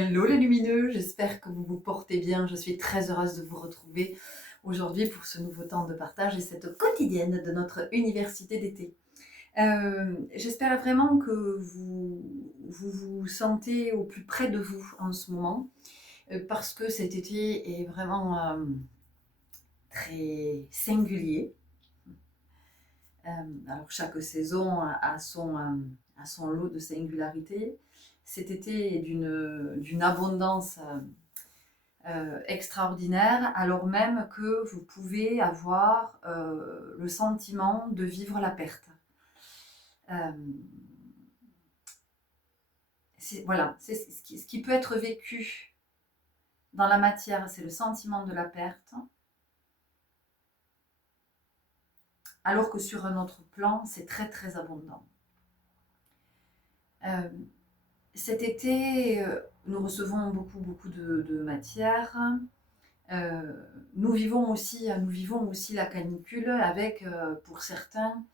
Hello les lumineux, j'espère que vous vous portez bien. Je suis très heureuse de vous retrouver aujourd'hui pour ce nouveau temps de partage et cette quotidienne de notre université d'été. J'espère vraiment que vous sentez au plus près de vous en ce moment parce que cet été est vraiment très singulier. Alors chaque saison a son lot de singularité. Cet été est d'une abondance extraordinaire, alors même que vous pouvez avoir le sentiment de vivre la perte. Euh, voilà, c'est ce qui peut être vécu dans la matière, c'est le sentiment de la perte, alors que sur un autre plan, c'est très très abondant. Euh, Cet été, nous recevons beaucoup de matière. Nous vivons aussi la canicule avec, pour certains,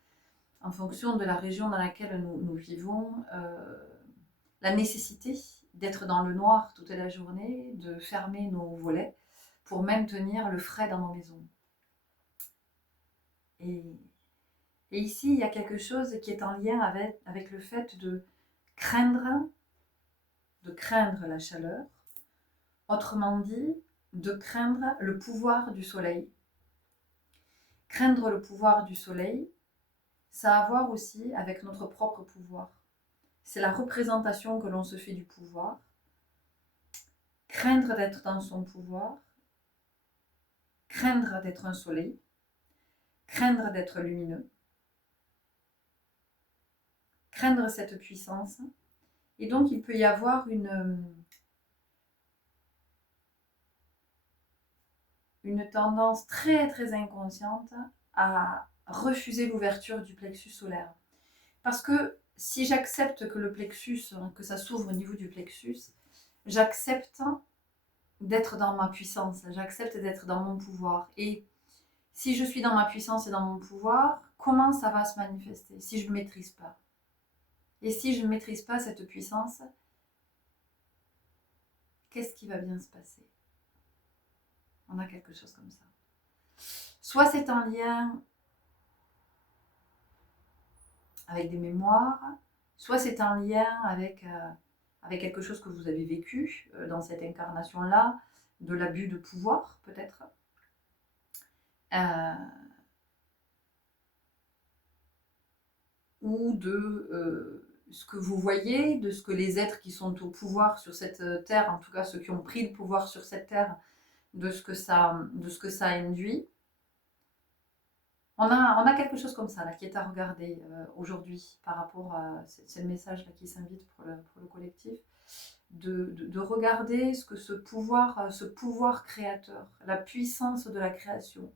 en fonction de la région dans laquelle nous vivons, la nécessité d'être dans le noir toute la journée, de fermer nos volets pour maintenir le frais dans nos maisons. Et, et ici, il y a quelque chose qui est en lien avec le fait de craindre la chaleur, autrement dit, de craindre le pouvoir du soleil. Craindre le pouvoir du soleil, ça a à voir aussi avec notre propre pouvoir. C'est la représentation que l'on se fait du pouvoir. Craindre d'être dans son pouvoir, craindre d'être un soleil, craindre d'être lumineux, craindre cette puissance. Et donc il peut y avoir une tendance très très inconsciente à refuser l'ouverture du plexus solaire. Parce que si j'accepte que le plexus, que ça s'ouvre au niveau du plexus, j'accepte d'être dans ma puissance, j'accepte d'être dans mon pouvoir. Et si je suis dans ma puissance et dans mon pouvoir, comment ça va se manifester si je ne maîtrise pas? Et si je ne maîtrise pas cette puissance, qu'est-ce qui va bien se passer? On a quelque chose comme ça. Soit c'est un lien avec des mémoires, soit c'est un lien avec quelque chose que vous avez vécu dans cette incarnation-là, de l'abus de pouvoir peut-être. Ou de ce que vous voyez, de ce que les êtres qui sont au pouvoir sur cette terre, en tout cas ceux qui ont pris le pouvoir sur cette terre, de ce que ça induit. On a quelque chose comme ça là, qui est à regarder aujourd'hui par rapport à. C'est le message là, qui s'invite pour le collectif. De regarder ce que ce pouvoir créateur, la puissance de la création,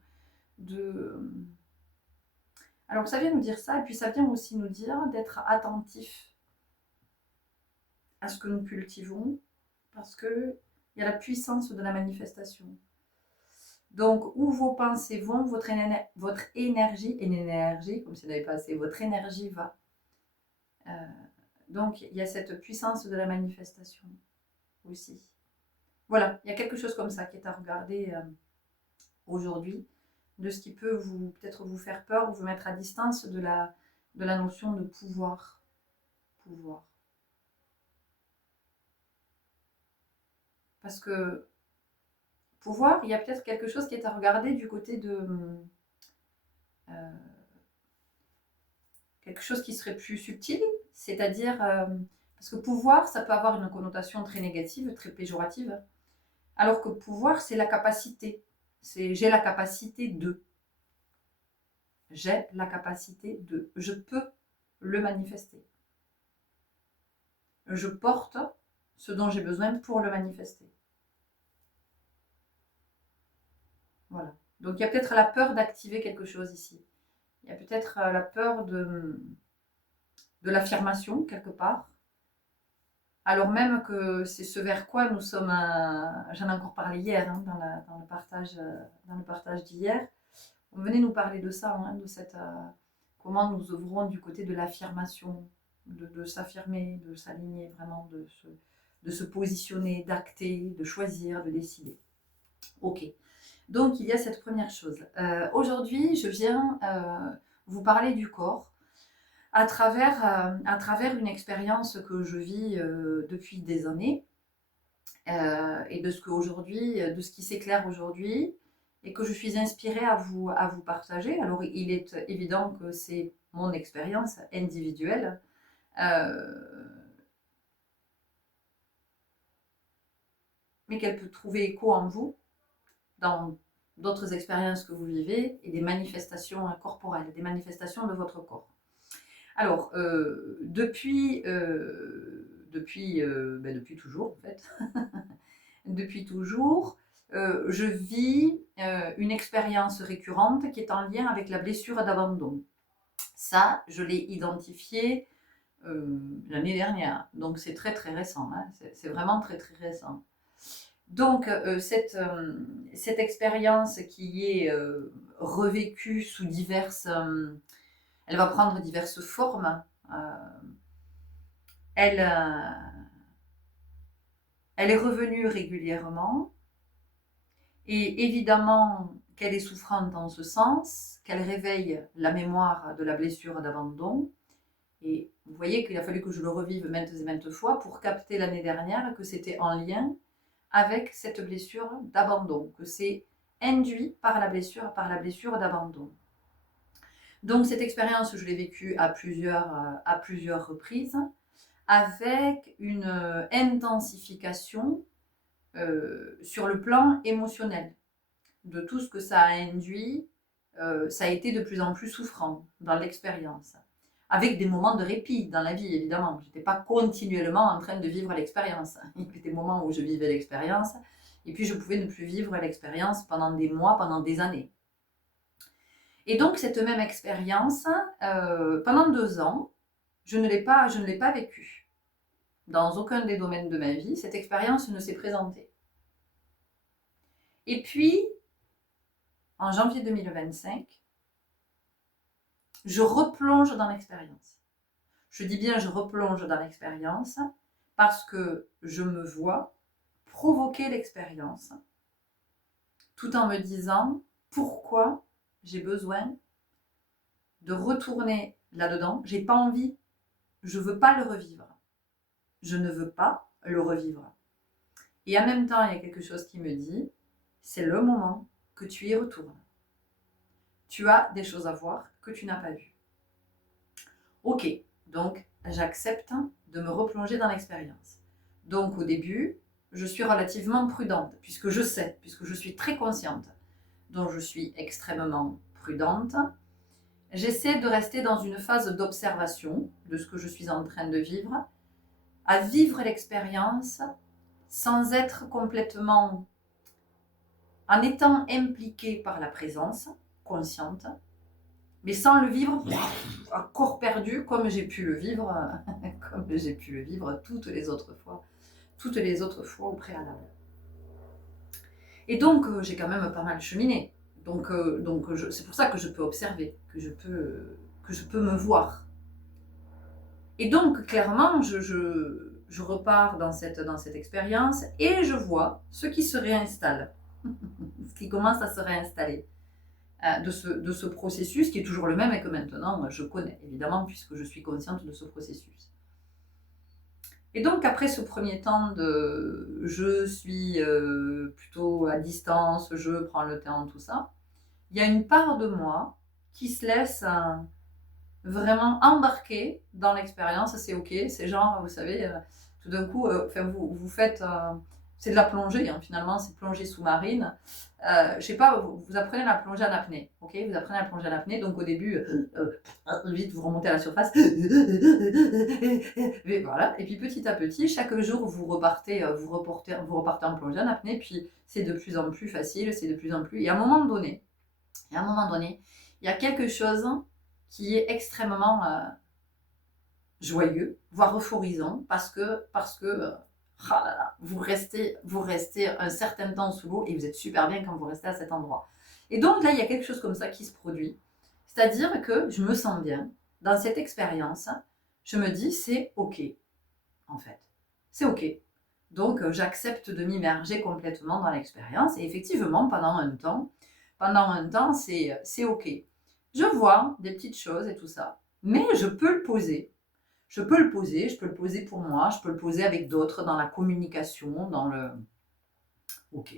alors ça vient nous dire ça, et puis ça vient aussi nous dire d'être attentif à ce que nous cultivons, parce qu'il y a la puissance de la manifestation. Donc, où vos pensées vont, votre énergie, comme si elle n'avait pas assez, votre énergie va. Donc, il y a cette puissance de la manifestation aussi. Voilà, il y a quelque chose comme ça qui est à regarder aujourd'hui, de ce qui peut peut-être vous faire peur ou vous mettre à distance de la notion de pouvoir. Pouvoir. Parce que pouvoir, il y a peut-être quelque chose qui est à regarder du côté de quelque chose qui serait plus subtil, c'est-à-dire parce que pouvoir, ça peut avoir une connotation très négative, très péjorative, alors que pouvoir, c'est la capacité. C'est j'ai la capacité de. J'ai la capacité de. Je peux le manifester. Je porte ce dont j'ai besoin pour le manifester. Voilà. Donc il y a peut-être la peur d'activer quelque chose ici. Il y a peut-être la peur de l'affirmation quelque part. Alors même que c'est ce vers quoi nous sommes. J'en ai encore parlé hier hein, dans le partage d'hier. On venait nous parler de ça, hein, de cette comment nous œuvrons du côté de l'affirmation, de s'affirmer, de s'aligner vraiment, de se positionner, d'acter, de choisir, de décider. Ok, donc il y a cette première chose. Aujourd'hui, je viens vous parler du corps à travers une expérience que je vis depuis des années et de ce qui s'éclaire aujourd'hui et que je suis inspirée à vous partager. Alors il est évident que c'est mon expérience individuelle, mais qu'elle peut trouver écho en vous, dans d'autres expériences que vous vivez et des manifestations corporelles, des manifestations de votre corps. Alors, depuis toujours, en fait, depuis toujours, je vis une expérience récurrente qui est en lien avec la blessure d'abandon. Ça, je l'ai identifié l'année dernière, donc c'est très très récent, hein, c'est vraiment très très récent. Donc, cette expérience qui est revécue sous diverses... elle va prendre diverses formes. Elle est revenue régulièrement. Et évidemment qu'elle est souffrante en ce sens, qu'elle réveille la mémoire de la blessure d'abandon. Et vous voyez qu'il a fallu que je le revive maintes et maintes fois pour capter l'année dernière que c'était en lien avec cette blessure d'abandon, que c'est induit par la blessure d'abandon. Donc cette expérience, je l'ai vécue à plusieurs reprises, avec une intensification sur le plan émotionnel. De tout ce que ça a induit, ça a été de plus en plus souffrant dans l'expérience. Avec des moments de répit dans la vie, évidemment. Je n'étais pas continuellement en train de vivre l'expérience. Il y avait des moments où je vivais l'expérience, et puis je pouvais ne plus vivre l'expérience pendant des mois, pendant des années. Et donc, cette même expérience, pendant 2 ans, je ne l'ai pas vécue. Dans aucun des domaines de ma vie, cette expérience ne s'est présentée. Et puis, en janvier 2025, je replonge dans l'expérience. Je dis bien je replonge dans l'expérience parce que je me vois provoquer l'expérience tout en me disant pourquoi j'ai besoin de retourner là-dedans. J'ai pas envie, je veux pas le revivre. Je ne veux pas le revivre. Et en même temps, il y a quelque chose qui me dit, c'est le moment que tu y retournes. Tu as des choses à voir que tu n'as pas vues. Ok, donc j'accepte de me replonger dans l'expérience. Donc au début, je suis relativement prudente, puisque je sais, puisque je suis très consciente. Donc je suis extrêmement prudente. J'essaie de rester dans une phase d'observation de ce que je suis en train de vivre, à vivre l'expérience sans être complètement, en étant impliquée par la présence consciente, mais sans le vivre à corps perdu comme j'ai pu le vivre, toutes les autres fois au préalable. Et donc j'ai quand même pas mal cheminé. Donc c'est pour ça que je peux observer, que je peux me voir. Et donc clairement je repars dans cette expérience et je vois ce qui se réinstalle, ce qui commence à se réinstaller. De ce processus qui est toujours le même et que maintenant je connais évidemment puisque je suis consciente de ce processus. Et donc après ce premier temps de je suis plutôt à distance, je prends le temps, tout ça, il y a une part de moi qui se laisse vraiment embarquer dans l'expérience. C'est ok, c'est genre, vous savez, tout d'un coup, vous faites... c'est de la plongée, hein, finalement, c'est plongée sous-marine. Je sais pas, vous apprenez à plonger en apnée, ok? Vous apprenez à plonger en apnée, donc au début, vite, vous remontez à la surface. Et voilà, et puis petit à petit, chaque jour, vous repartez en plongée en apnée, puis c'est de plus en plus facile, c'est de plus en plus... Et à un moment donné, il y a quelque chose qui est extrêmement joyeux, voire euphorisant, parce que ah là là, vous restez un certain temps sous l'eau et vous êtes super bien quand vous restez à cet endroit. Et donc là, il y a quelque chose comme ça qui se produit. C'est-à-dire que je me sens bien dans cette expérience. Je me dis, c'est ok, en fait. C'est ok. Donc, j'accepte de m'immerger complètement dans l'expérience. Et effectivement, pendant un temps, c'est OK. Je vois des petites choses et tout ça, mais je peux le poser. Je peux le poser pour moi, je peux le poser avec d'autres dans la communication, dans le... OK.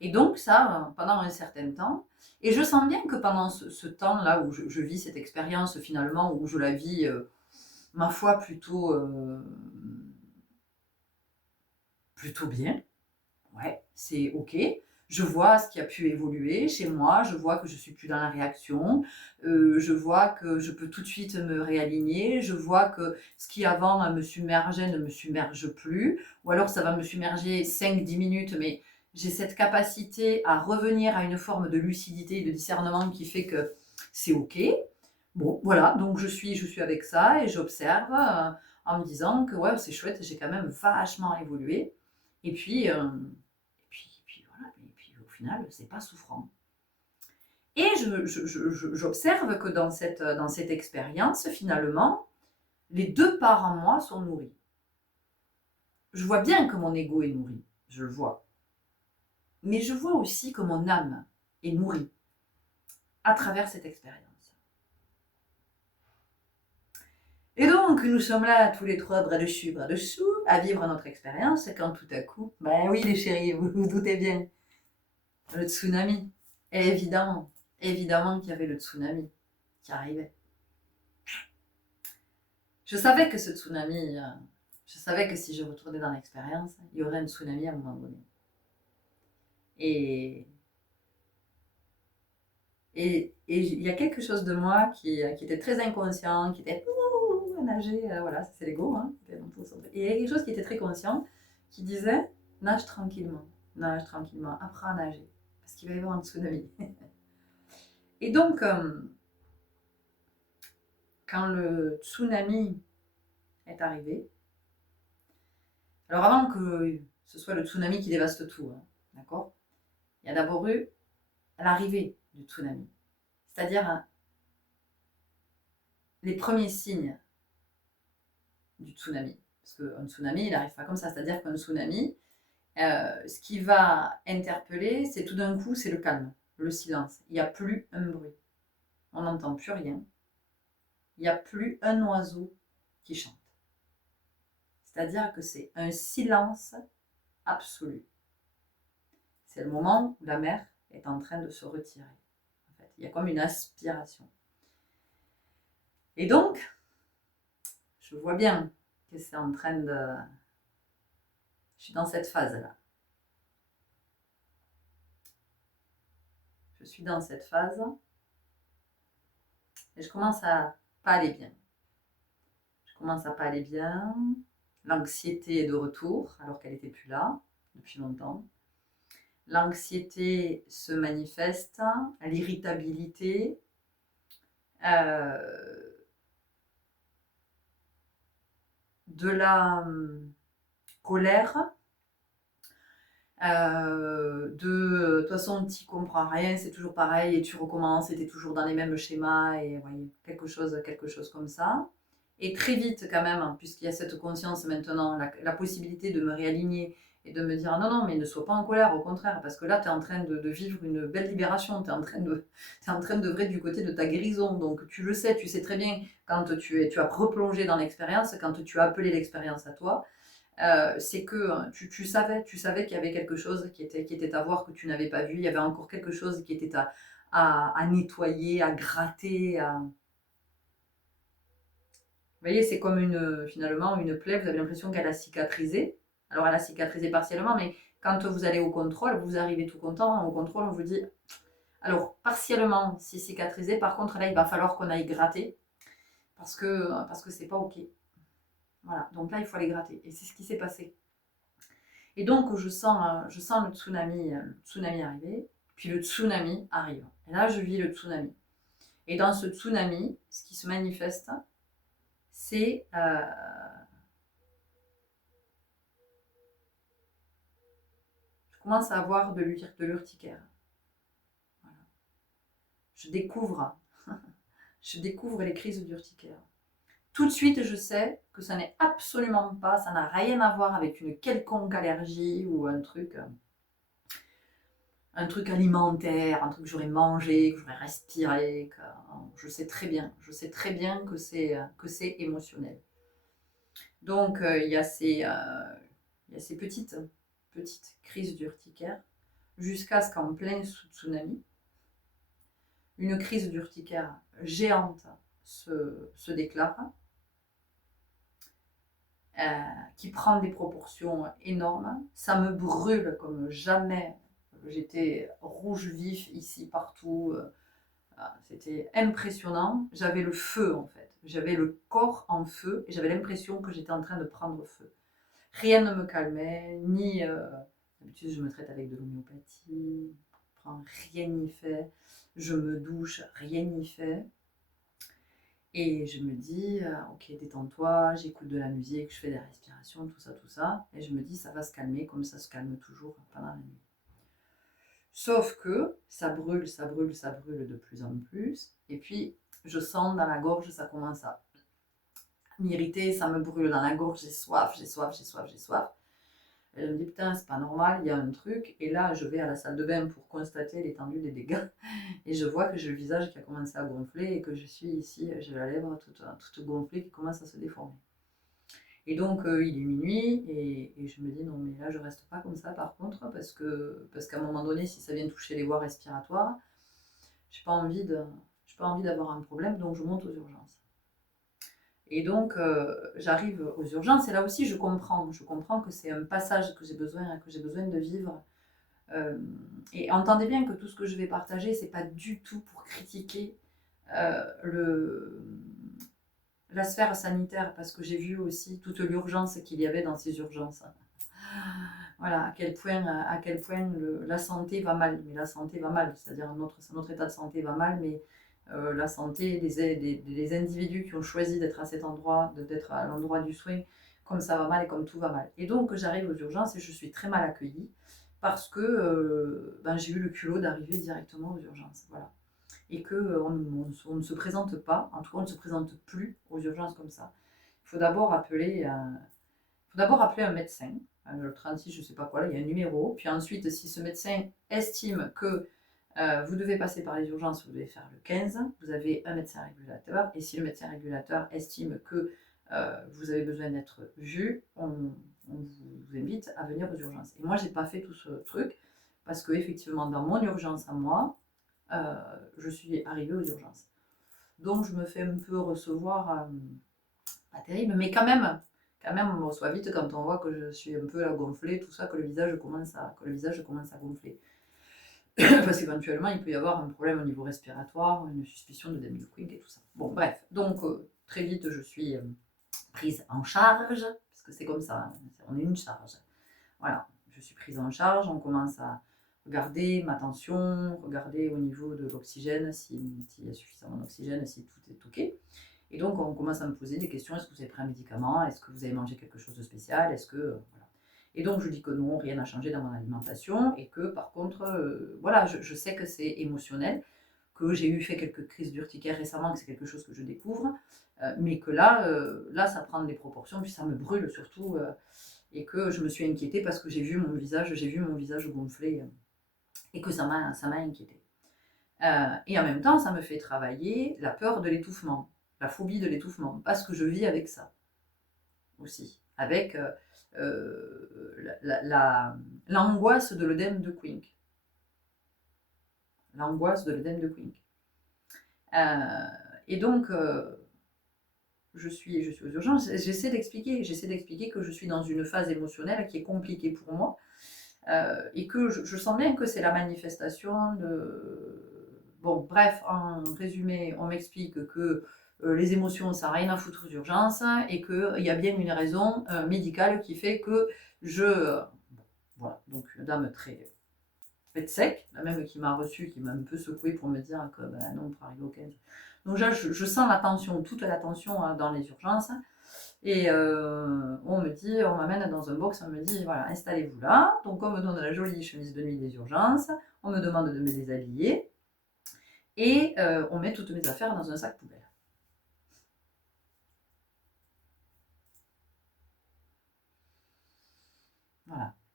Et donc ça, pendant un certain temps, et je sens bien que pendant ce temps-là où je vis cette expérience finalement, où je la vis, ma foi, plutôt bien, ouais, c'est OK. Je vois ce qui a pu évoluer chez moi, je vois que je suis plus dans la réaction, je vois que je peux tout de suite me réaligner, je vois que ce qui avant me submergeait ne me submerge plus, ou alors ça va me submerger 5-10 minutes, mais j'ai cette capacité à revenir à une forme de lucidité et de discernement qui fait que c'est OK. Bon, voilà, donc je suis avec ça et j'observe en me disant que ouais, c'est chouette, j'ai quand même vachement évolué. Et puis, voilà, et puis au final, c'est pas souffrant. Et j'observe que dans cette expérience, finalement, les deux parts en moi sont nourries. Je vois bien que mon ego est nourri, je le vois. Mais je vois aussi que mon âme est nourrie à travers cette expérience. Et donc, nous sommes là, tous les trois, bras dessus, à vivre notre expérience, quand tout à coup, ben oui les chéris, vous vous doutez bien, le tsunami. Et évidemment qu'il y avait le tsunami qui arrivait. Je savais que ce tsunami, je savais que si je retournais dans l'expérience, il y aurait un tsunami à un moment donné. Et il y a quelque chose de moi qui était très inconscient, qui était à nager, voilà, c'est l'ego, hein, et il y a quelque chose qui était très conscient, qui disait nage tranquillement, apprends à nager, parce qu'il va y avoir un tsunami. Et donc, quand le tsunami est arrivé, alors avant que ce soit le tsunami qui dévaste tout, hein, d'accord, il y a d'abord eu l'arrivée du tsunami, c'est-à-dire les premiers signes du tsunami. Parce qu'un tsunami, il n'arrive pas comme ça. C'est-à-dire qu'un tsunami, ce qui va interpeller, c'est tout d'un coup, c'est le calme, le silence. Il n'y a plus un bruit. On n'entend plus rien. Il n'y a plus un oiseau qui chante. C'est-à-dire que c'est un silence absolu. C'est le moment où la mer est en train de se retirer. En fait, il y a comme une aspiration. Et donc, je vois bien que c'est en train de... Je suis dans cette phase-là. Je suis dans cette phase et je commence à pas aller bien. Je commence à pas aller bien. L'anxiété est de retour alors qu'elle n'était plus là depuis longtemps. L'anxiété se manifeste, l'irritabilité, de la colère, de toute façon tu comprends rien, c'est toujours pareil et tu recommences et tu es toujours dans les mêmes schémas et ouais, quelque chose comme ça. Et très vite quand même, hein, puisqu'il y a cette conscience maintenant, la possibilité de me réaligner et de me dire non, non, mais ne sois pas en colère, au contraire, parce que là, tu es en train de vivre une belle libération, tu es en train d'œuvrer du côté de ta guérison. Donc tu le sais, tu sais très bien quand tu as replongé dans l'expérience, quand tu as appelé l'expérience à toi, c'est que tu savais qu'il y avait quelque chose qui était à voir que tu n'avais pas vu, il y avait encore quelque chose qui était à nettoyer, à gratter, Vous voyez, c'est comme finalement une plaie, vous avez l'impression qu'elle a cicatrisé. Alors elle a cicatrisé partiellement, mais quand vous allez au contrôle, vous arrivez tout content, au contrôle, on vous dit, alors partiellement c'est cicatrisé, par contre là il va falloir qu'on aille gratter, parce que c'est pas ok. Voilà, donc là il faut aller gratter. Et c'est ce qui s'est passé. Et donc je sens le tsunami arriver, puis le tsunami arrive. Et là je vis le tsunami. Et dans ce tsunami, ce qui se manifeste, c'est je commence à avoir de l'urticaire. Voilà. Je découvre les crises d'urticaire. tout de suite, je sais que ça n'est absolument pas, ça n'a rien à voir avec une quelconque allergie ou un truc alimentaire, un truc que j'aurais mangé, que j'aurais respiré. Je sais très bien que c'est émotionnel. Donc, il y a ces petites crises d'urticaire jusqu'à ce qu'en plein tsunami, une crise d'urticaire géante se déclare, qui prend des proportions énormes. Ça me brûle comme jamais. J'étais rouge vif ici, partout. C'était impressionnant. J'avais le feu en fait. J'avais le corps en feu et j'avais l'impression que j'étais en train de prendre feu. Rien ne me calmait, ni... d'habitude, je me traite avec de l'homéopathie, rien n'y fait. Je me douche, rien n'y fait. Et je me dis, ok, détends-toi, j'écoute de la musique, je fais des respirations, tout ça. Et je me dis, ça va se calmer comme ça se calme toujours pendant la nuit. Sauf que ça brûle de plus en plus. Et puis, je sens dans la gorge, ça commence à m'irriter, ça me brûle dans la gorge, j'ai soif. Et je me dis, putain, c'est pas normal, il y a un truc. Et là, je vais à la salle de bain pour constater l'étendue des dégâts. Et je vois que j'ai le visage qui a commencé à gonfler et que je suis ici, j'ai la lèvre toute gonflée qui commence à se déformer. Et donc, il est minuit et je me dis, non, mais là, je reste pas comme ça par contre, parce qu'à un moment donné, si ça vient toucher les voies respiratoires, j'ai pas envie d'avoir un problème, donc je monte aux urgences. Et donc, j'arrive aux urgences et là aussi, je comprends que c'est un passage que j'ai besoin de vivre. Et entendez bien que tout ce que je vais partager, c'est pas du tout pour critiquer la sphère sanitaire, parce que j'ai vu aussi toute l'urgence qu'il y avait dans ces urgences. Voilà, à quel point la santé va mal. Mais la santé va mal, c'est-à-dire notre état de santé va mal, mais la santé des individus qui ont choisi d'être à cet endroit, d'être à l'endroit du soin, comme ça va mal et comme tout va mal. Et donc j'arrive aux urgences et je suis très mal accueillie parce que j'ai eu le culot d'arriver directement aux urgences. Voilà. Et qu'on ne se présente pas, en tout cas on ne se présente plus aux urgences comme ça. Il faut d'abord appeler un médecin, le 36, je ne sais pas quoi, là, il y a un numéro. Puis ensuite, si ce médecin estime que vous devez passer par les urgences, vous devez faire le 15, vous avez un médecin régulateur. Et si le médecin régulateur estime que vous avez besoin d'être vu, on vous invite à venir aux urgences. Et moi, je n'ai pas fait tout ce truc parce qu'effectivement, dans mon urgence à moi, je suis arrivée aux urgences. Donc, je me fais un peu recevoir, pas terrible, mais quand même, on me reçoit vite quand on voit que je suis un peu là, gonflée, tout ça, que le visage commence à gonfler. Parce qu'éventuellement, il peut y avoir un problème au niveau respiratoire, une suspicion de Demilquink et tout ça. Bon, bref, donc très vite, je suis prise en charge, parce que c'est comme ça, hein, on est une charge. Voilà, je suis prise en charge, on commence à regarder ma tension, regarder au niveau de l'oxygène, s'il y a suffisamment d'oxygène, si tout est OK. Et donc, on commence à me poser des questions. Est-ce que vous avez pris un médicament? Est-ce que vous avez mangé quelque chose de spécial? Voilà. Et donc, je dis que non, rien n'a changé dans mon alimentation. Et que, par contre, voilà, je sais que c'est émotionnel, que j'ai fait quelques crises d'urticaire récemment, que c'est quelque chose que je découvre. Mais que là, ça prend des proportions, puis ça me brûle surtout. Et que je me suis inquiétée parce que j'ai vu mon visage gonfler et que ça m'a inquiétée. Et en même temps, ça me fait travailler la peur de l'étouffement, la phobie de l'étouffement, parce que je vis avec ça aussi, avec l'angoisse de l'œdème de Quincke. L'angoisse de l'œdème de Quincke. Et donc, je suis aux urgences, j'essaie d'expliquer que je suis dans une phase émotionnelle qui est compliquée pour moi, et que je sens bien que c'est la manifestation de... Bon, bref, en résumé, on m'explique que les émotions, ça n'a rien à foutre aux urgences et qu'il y a bien une raison médicale qui fait que voilà, donc une dame très sec, la même qui m'a reçue, qui m'a un peu secouée pour me dire que non, pour arriver au 15. Donc là, je sens la tension, toute la tension dans les urgences. Et on m'amène dans un box, on me dit, voilà, installez-vous là. Donc on me donne la jolie chemise de nuit des urgences, on me demande de me déshabiller, et on met toutes mes affaires dans un sac poubelle.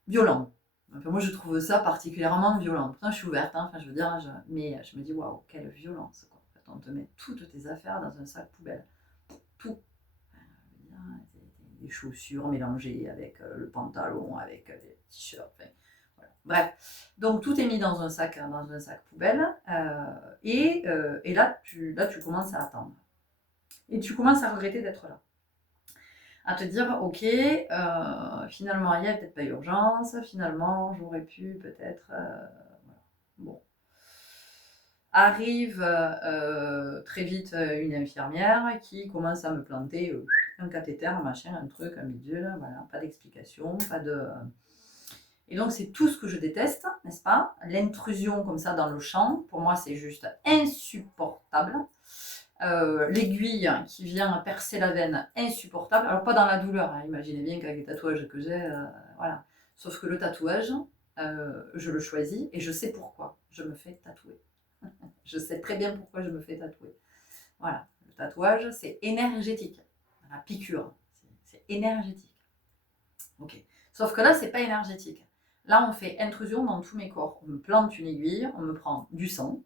violent. Enfin, moi, je trouve ça particulièrement violent. Pourtant, je suis ouverte, hein, enfin, je veux dire, mais je me dis, waouh, quelle violence, quoi. En fait, on te met toutes tes affaires dans un sac poubelle. Tout. Des chaussures mélangées avec le pantalon, avec les t-shirts. Enfin, voilà. Bref, donc tout est mis dans un sac poubelle. Et là, tu commences à attendre. Et tu commences à regretter d'être là. À te dire, ok, finalement, il n'y a peut-être pas urgence, finalement, j'aurais pu peut-être... voilà. Bon. Arrive très vite une infirmière qui commence à me planter un cathéter, machin, un truc, un bidule, voilà, pas d'explication, pas de... Et donc c'est tout ce que je déteste, n'est-ce pas? L'intrusion comme ça dans le champ, pour moi c'est juste insupportable. L'aiguille qui vient percer la veine, insupportable. Alors pas dans la douleur, hein. Imaginez bien qu'avec les tatouages que j'ai, voilà. Sauf que le tatouage, je le choisis et je sais pourquoi je me fais tatouer. Je sais très bien pourquoi je me fais tatouer. Voilà, le tatouage, c'est énergétique. La piqûre, c'est énergétique. Ok. Sauf que là, c'est pas énergétique. Là, on fait intrusion dans tous mes corps. On me plante une aiguille, on me prend du sang.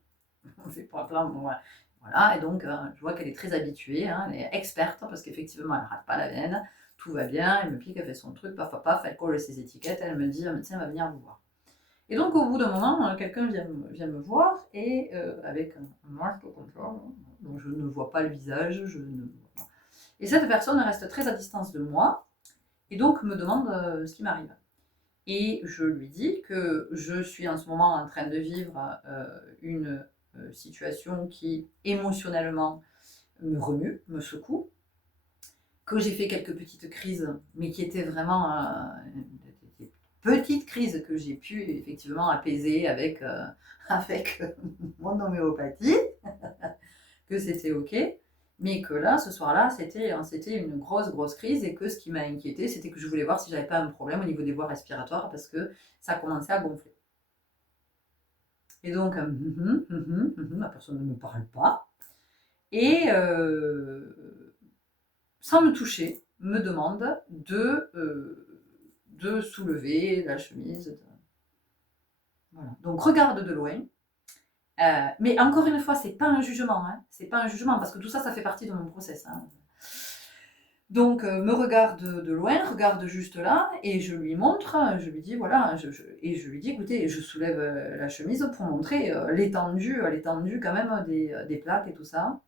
On fait pas plein, bon, voilà. Et donc, je vois qu'elle est très habituée, hein, elle est experte, parce qu'effectivement, elle rate pas la veine. Tout va bien, elle me pique, elle fait son truc, paf, paf, paf, elle colle ses étiquettes, elle me dit, un médecin va venir vous voir. Et donc, au bout d'un moment, quelqu'un vient me voir et avec un masque comme ça, donc je ne vois pas le visage, et cette personne reste très à distance de moi et donc me demande ce qui m'arrive. Et je lui dis que je suis en ce moment en train de vivre une situation qui émotionnellement me remue, me secoue, que j'ai fait quelques petites crises, mais qui étaient vraiment des petites crises que j'ai pu effectivement apaiser avec, avec mon homéopathie, que c'était ok, mais que là, ce soir-là, c'était une grosse crise et que ce qui m'a inquiété, c'était que je voulais voir si j'avais pas un problème au niveau des voies respiratoires parce que ça commençait à gonfler. Et donc, la personne ne me parle pas et sans me toucher, me demande de soulever la chemise. Voilà. Donc regarde de loin. Mais encore une fois, c'est pas un jugement, hein. C'est pas un jugement parce que tout ça, ça fait partie de mon process, hein. Donc me regarde de loin, regarde juste là, et je lui montre, je lui dis voilà, et je lui dis écoutez, je soulève la chemise pour montrer l'étendue quand même des plaques et tout ça.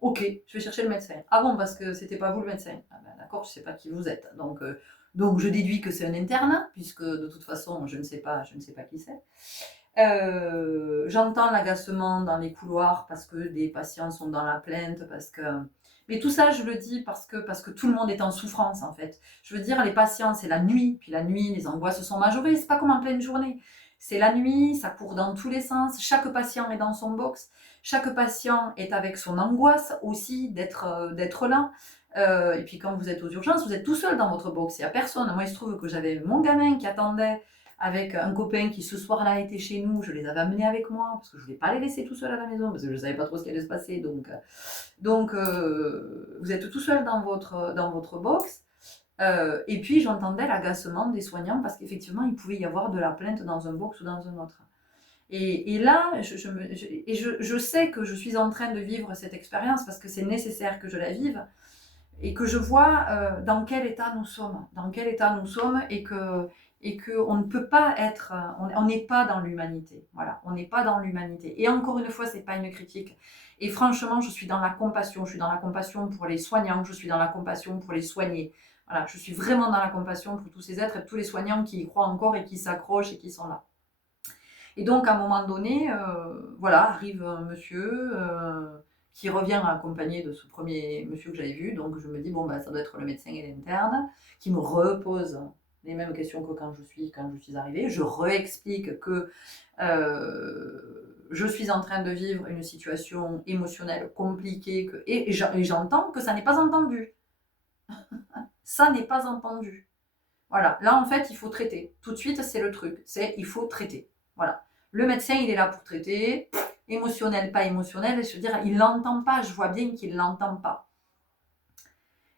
Ok, je vais chercher le médecin. Ah bon, parce que c'était pas vous le médecin. Ah ben, d'accord, je sais pas qui vous êtes. Donc je déduis que c'est un interne, puisque de toute façon, je ne sais pas qui c'est. J'entends l'agacement dans les couloirs parce que des patients sont dans la plainte, mais tout ça, je le dis parce que tout le monde est en souffrance en fait. Je veux dire, les patients, c'est la nuit, puis la nuit, les angoisses sont majorées. C'est pas comme en pleine journée. C'est la nuit, ça court dans tous les sens. Chaque patient est dans son box. Chaque patient est avec son angoisse aussi d'être là. Et puis quand vous êtes aux urgences, vous êtes tout seul dans votre box. Il n'y a personne. Moi, il se trouve que j'avais mon gamin qui attendait avec un copain qui ce soir-là était chez nous. Je les avais amenés avec moi parce que je ne voulais pas les laisser tout seuls à la maison parce que je ne savais pas trop ce qui allait se passer. Donc vous êtes tout seul dans votre box. Et puis j'entendais l'agacement des soignants parce qu'effectivement, il pouvait y avoir de la plainte dans un box ou dans un autre. Et là, je sais que je suis en train de vivre cette expérience parce que c'est nécessaire que je la vive et que je vois dans quel état nous sommes, et que on ne peut pas être, on n'est pas dans l'humanité. Voilà, on n'est pas dans l'humanité. Et encore une fois, c'est pas une critique. Et franchement, je suis dans la compassion. Je suis dans la compassion pour les soignants. Je suis dans la compassion pour les soignés. Voilà, je suis vraiment dans la compassion pour tous ces êtres et tous les soignants qui y croient encore et qui s'accrochent et qui sont là. Et donc, à un moment donné, voilà, arrive un monsieur qui revient accompagné de ce premier monsieur que j'avais vu. Donc, je me dis, bon, bah, ça doit être le médecin et l'interne, qui me repose les mêmes questions que quand je suis arrivée. Je réexplique que je suis en train de vivre une situation émotionnelle compliquée et j'entends que ça n'est pas entendu. Ça n'est pas entendu. Voilà, là en fait il faut traiter. Tout de suite c'est le truc, il faut traiter. Voilà. Le médecin il est là pour traiter, émotionnel, pas émotionnel, je veux dire, il l'entend pas, je vois bien qu'il l'entend pas.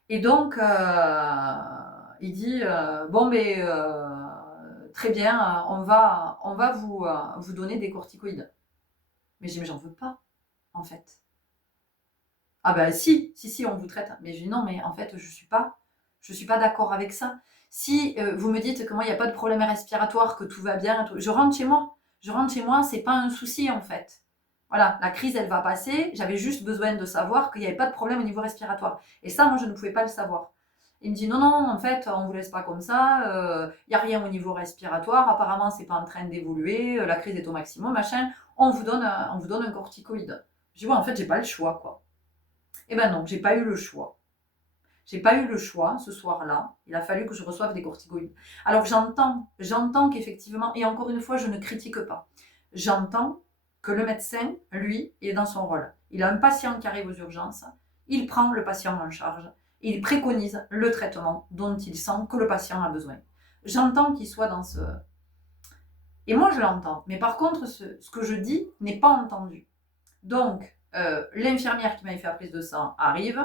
Et donc, il dit, bon, mais très bien, on va vous donner des corticoïdes. Mais je dis, mais j'en veux pas, en fait. Ah ben si, on vous traite. Mais je dis, non, mais en fait, je suis pas d'accord avec ça. Si vous me dites que moi, il n'y a pas de problème respiratoire, que tout va bien, je rentre chez moi. Je rentre chez moi, c'est pas un souci, en fait. Voilà, la crise, elle va passer. J'avais juste besoin de savoir qu'il n'y avait pas de problème au niveau respiratoire. Et ça, moi, je ne pouvais pas le savoir. Il me dit, non, non, en fait, on ne vous laisse pas comme ça. Il n'y a rien au niveau respiratoire. Apparemment, c'est pas en train d'évoluer. La crise est au maximum, machin. On vous donne un corticoïde. Je dis, ouais, en fait, j'ai pas le choix, quoi. Eh ben non, j'ai pas eu le choix. J'ai pas eu le choix ce soir-là. Il a fallu que je reçoive des corticoïdes. Alors j'entends qu'effectivement, et encore une fois, je ne critique pas. J'entends que le médecin, lui, il est dans son rôle. Il a un patient qui arrive aux urgences, il prend le patient en charge, il préconise le traitement dont il sent que le patient a besoin. J'entends qu'il soit dans ce... Et moi, je l'entends. Mais par contre, ce que je dis n'est pas entendu. Donc, l'infirmière qui m'avait fait la prise de sang arrive,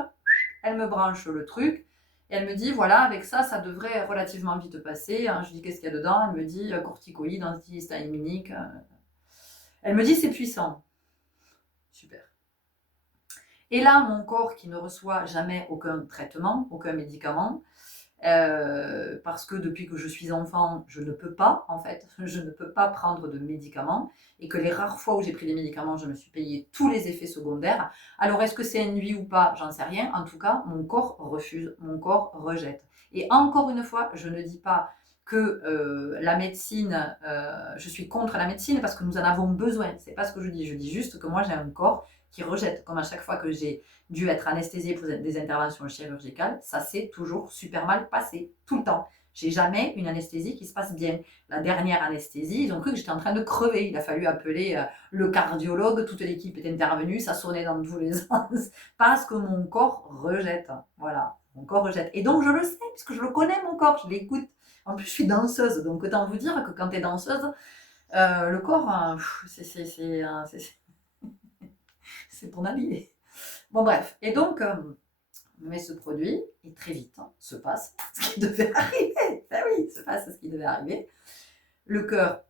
elle me branche le truc, et elle me dit, voilà, avec ça, ça devrait relativement vite passer. Je lui dis, qu'est-ce qu'il y a dedans? Elle me dit, corticoïdes, antihistaminiques. Elle me dit, c'est puissant. Super. Et là, mon corps qui ne reçoit jamais aucun traitement, aucun médicament, parce que depuis que je suis enfant, je ne peux pas, en fait, je ne peux pas prendre de médicaments, et que les rares fois où j'ai pris des médicaments, je me suis payé tous les effets secondaires. Alors, est-ce que c'est induit ou pas? J'en sais rien. En tout cas, mon corps refuse, mon corps rejette. Et encore une fois, je ne dis pas que la médecine, je suis contre la médecine parce que nous en avons besoin. C'est pas ce que je dis. Je dis juste que moi, j'ai un corps qui rejette, comme à chaque fois que j'ai dû être anesthésiée pour des interventions chirurgicales, ça s'est toujours super mal passé, tout le temps. J'ai jamais une anesthésie qui se passe bien. La dernière anesthésie, ils ont cru que j'étais en train de crever. Il a fallu appeler le cardiologue, toute l'équipe est intervenue, ça sonnait dans tous les sens, parce que mon corps rejette. Voilà, mon corps rejette. Et donc je le sais, puisque je le connais, mon corps, je l'écoute. En plus, je suis danseuse, donc autant vous dire que quand tu es danseuse, le corps, c'est ton allié. Bon, bref. Et donc, on met ce produit, et très vite, se passe ce qui devait arriver. Ben oui, se passe ce qui devait arriver. Le cœur,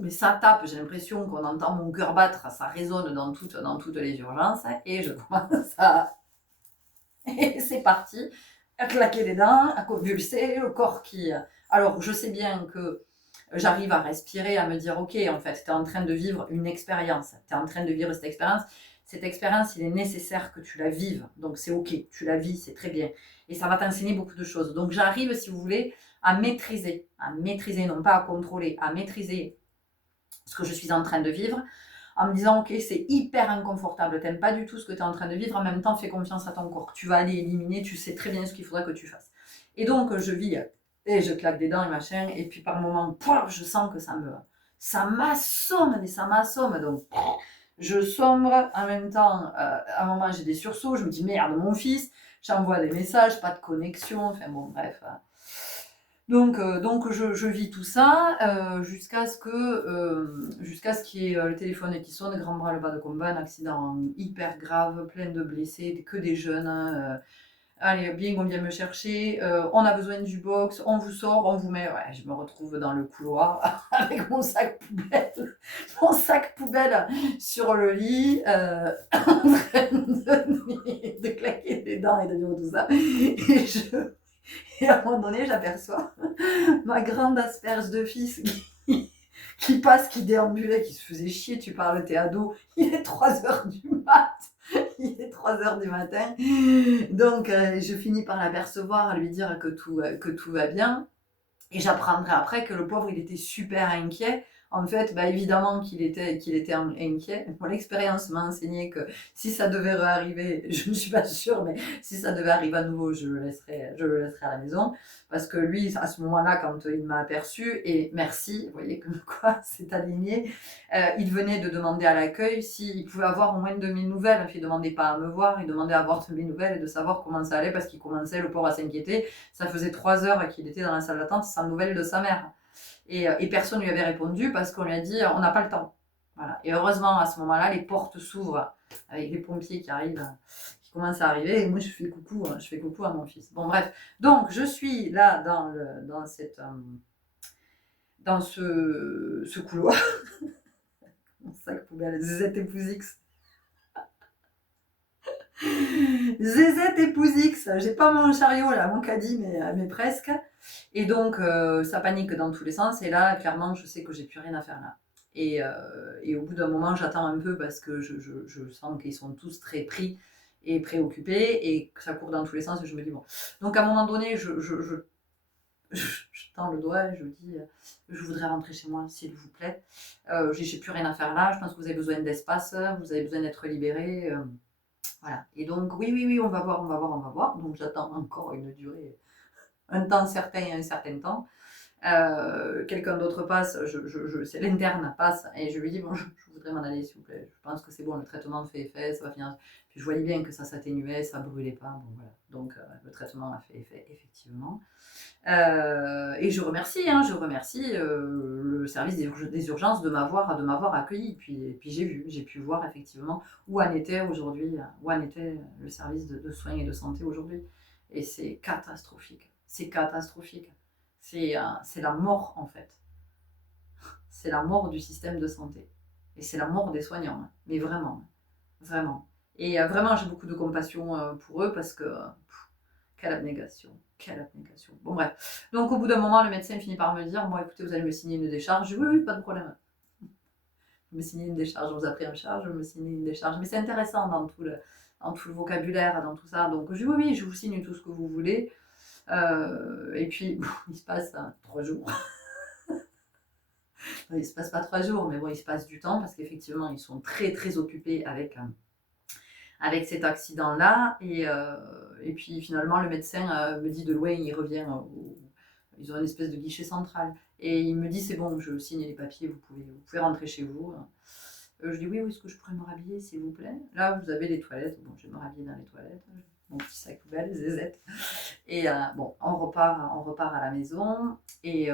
mais ça tape, j'ai l'impression qu'on entend mon cœur battre, ça résonne dans toutes les urgences, et je commence à... Et c'est parti, à claquer les dents, à convulser, le corps qui... Alors, je sais bien que j'arrive à respirer, à me dire, ok, en fait, tu es en train de vivre une expérience, tu es en train de vivre cette expérience. Cette expérience, il est nécessaire que tu la vives. Donc, c'est ok, tu la vis, c'est très bien. Et ça va t'enseigner beaucoup de choses. Donc, j'arrive, si vous voulez, à maîtriser, non pas à contrôler, à maîtriser ce que je suis en train de vivre, en me disant, ok, c'est hyper inconfortable, t'aimes pas du tout ce que tu es en train de vivre, en même temps, fais confiance à ton corps. Tu vas aller éliminer, tu sais très bien ce qu'il faudra que tu fasses. Et donc, je vis, et je claque des dents et machin, et puis par moments, je sens que ça m'assomme, mais ça m'assomme. Donc, je sombre, en même temps, à un moment j'ai des sursauts, je me dis merde, mon fils, j'envoie des messages, pas de connexion, enfin bon, bref. Donc je vis tout ça jusqu'à ce qu'il y ait le téléphone qui sonne, grand bras-le-bas de combat, un accident hyper grave, plein de blessés, que des jeunes. Allez, bien, on vient me chercher, on a besoin du box, on vous sort, on vous met... Ouais, je me retrouve dans le couloir avec mon sac poubelle sur le lit, en train de claquer des dents et de dire tout ça. Et à un moment donné, j'aperçois ma grande asperge de fils qui passe, qui déambulait, qui se faisait chier, tu parles, t'es ado, il est 3h du mat. Il est 3h du matin. Donc, je finis par l'apercevoir, à lui dire que tout va bien. Et j'apprendrai après que le pauvre, il était super inquiet. En fait, bah, évidemment qu'il était inquiet. Mon expérience m'a enseigné que si ça devait réarriver, je ne suis pas sûre, mais si ça devait arriver à nouveau, je le laisserai à la maison. Parce que lui, à ce moment-là, quand il m'a aperçu, et merci, vous voyez comme quoi c'est aligné, il venait de demander à l'accueil s'il pouvait avoir au moins de mes nouvelles. Puis il ne demandait pas à me voir, il demandait à avoir de mes nouvelles et de savoir comment ça allait parce qu'il commençait, le pauvre, à s'inquiéter. Ça faisait 3 heures qu'il était dans la salle d'attente sans nouvelles de sa mère. Et personne ne lui avait répondu parce qu'on lui a dit on n'a pas le temps. Voilà. Et heureusement, à ce moment-là, les portes s'ouvrent avec les pompiers qui arrivent qui commence à arriver, et moi je fais coucou à mon fils. Bon bref, donc je suis là dans ce couloir, mon sac poubelle, ZZ épouse X. ZZ épouse X, j'ai pas mon chariot là, mon caddie, mais presque. Et donc ça panique dans tous les sens, et là clairement je sais que j'ai plus rien à faire là. Et au bout d'un moment j'attends un peu parce que je sens qu'ils sont tous très pris et préoccupés, et que ça court dans tous les sens, et je me dis bon. Donc à un moment donné, je tends le doigt et je dis je voudrais rentrer chez moi s'il vous plaît. J'ai plus rien à faire là, je pense que vous avez besoin d'espace, vous avez besoin d'être libéré. Voilà. Et donc oui, on va voir, on va voir, on va voir. Donc j'attends encore une durée, un temps certain et un certain temps. Quelqu'un d'autre passe, c'est l'interne passe, et je lui dis bon, je voudrais m'en aller s'il vous plaît, je pense que c'est bon, le traitement fait effet, ça va finir. Puis je voyais bien que ça s'atténuait, ça brûlait pas, bon voilà. Donc le traitement a fait effet effectivement. Et je remercie le service des urgences de m'avoir accueilli. Puis j'ai pu voir effectivement où en était le service de soins et de santé aujourd'hui. Et c'est catastrophique. C'est catastrophique. C'est la mort en fait. C'est la mort du système de santé. Et c'est la mort des soignants. Hein. Mais vraiment, vraiment. Et vraiment, j'ai beaucoup de compassion pour eux parce que quelle abnégation. Quelle abnégation. Bon, bref. Donc, au bout d'un moment, le médecin finit par me dire bon, écoutez, vous allez me signer une décharge. Je dis oui, pas de problème. Je me signais une décharge. On vous a pris en charge, je me signais une décharge. Mais c'est intéressant dans tout le vocabulaire, dans tout ça. Donc, je dis oui, je vous signe tout ce que vous voulez. Et puis, bon, il se passe 3 jours. Il se passe pas 3 jours, mais bon, il se passe du temps parce qu'effectivement, ils sont très, très occupés avec cet accident-là. Et puis finalement, le médecin me dit de loin, il revient, ils ont une espèce de guichet central. Et il me dit, c'est bon, je signe les papiers, vous pouvez rentrer chez vous. Je dis, oui, est-ce que je pourrais me rhabiller, s'il vous plaît? Là, vous avez les toilettes. Bon, je vais me rhabiller dans les toilettes. Mon petit sac poubelle, zézette. Et bon, on repart à la maison. Et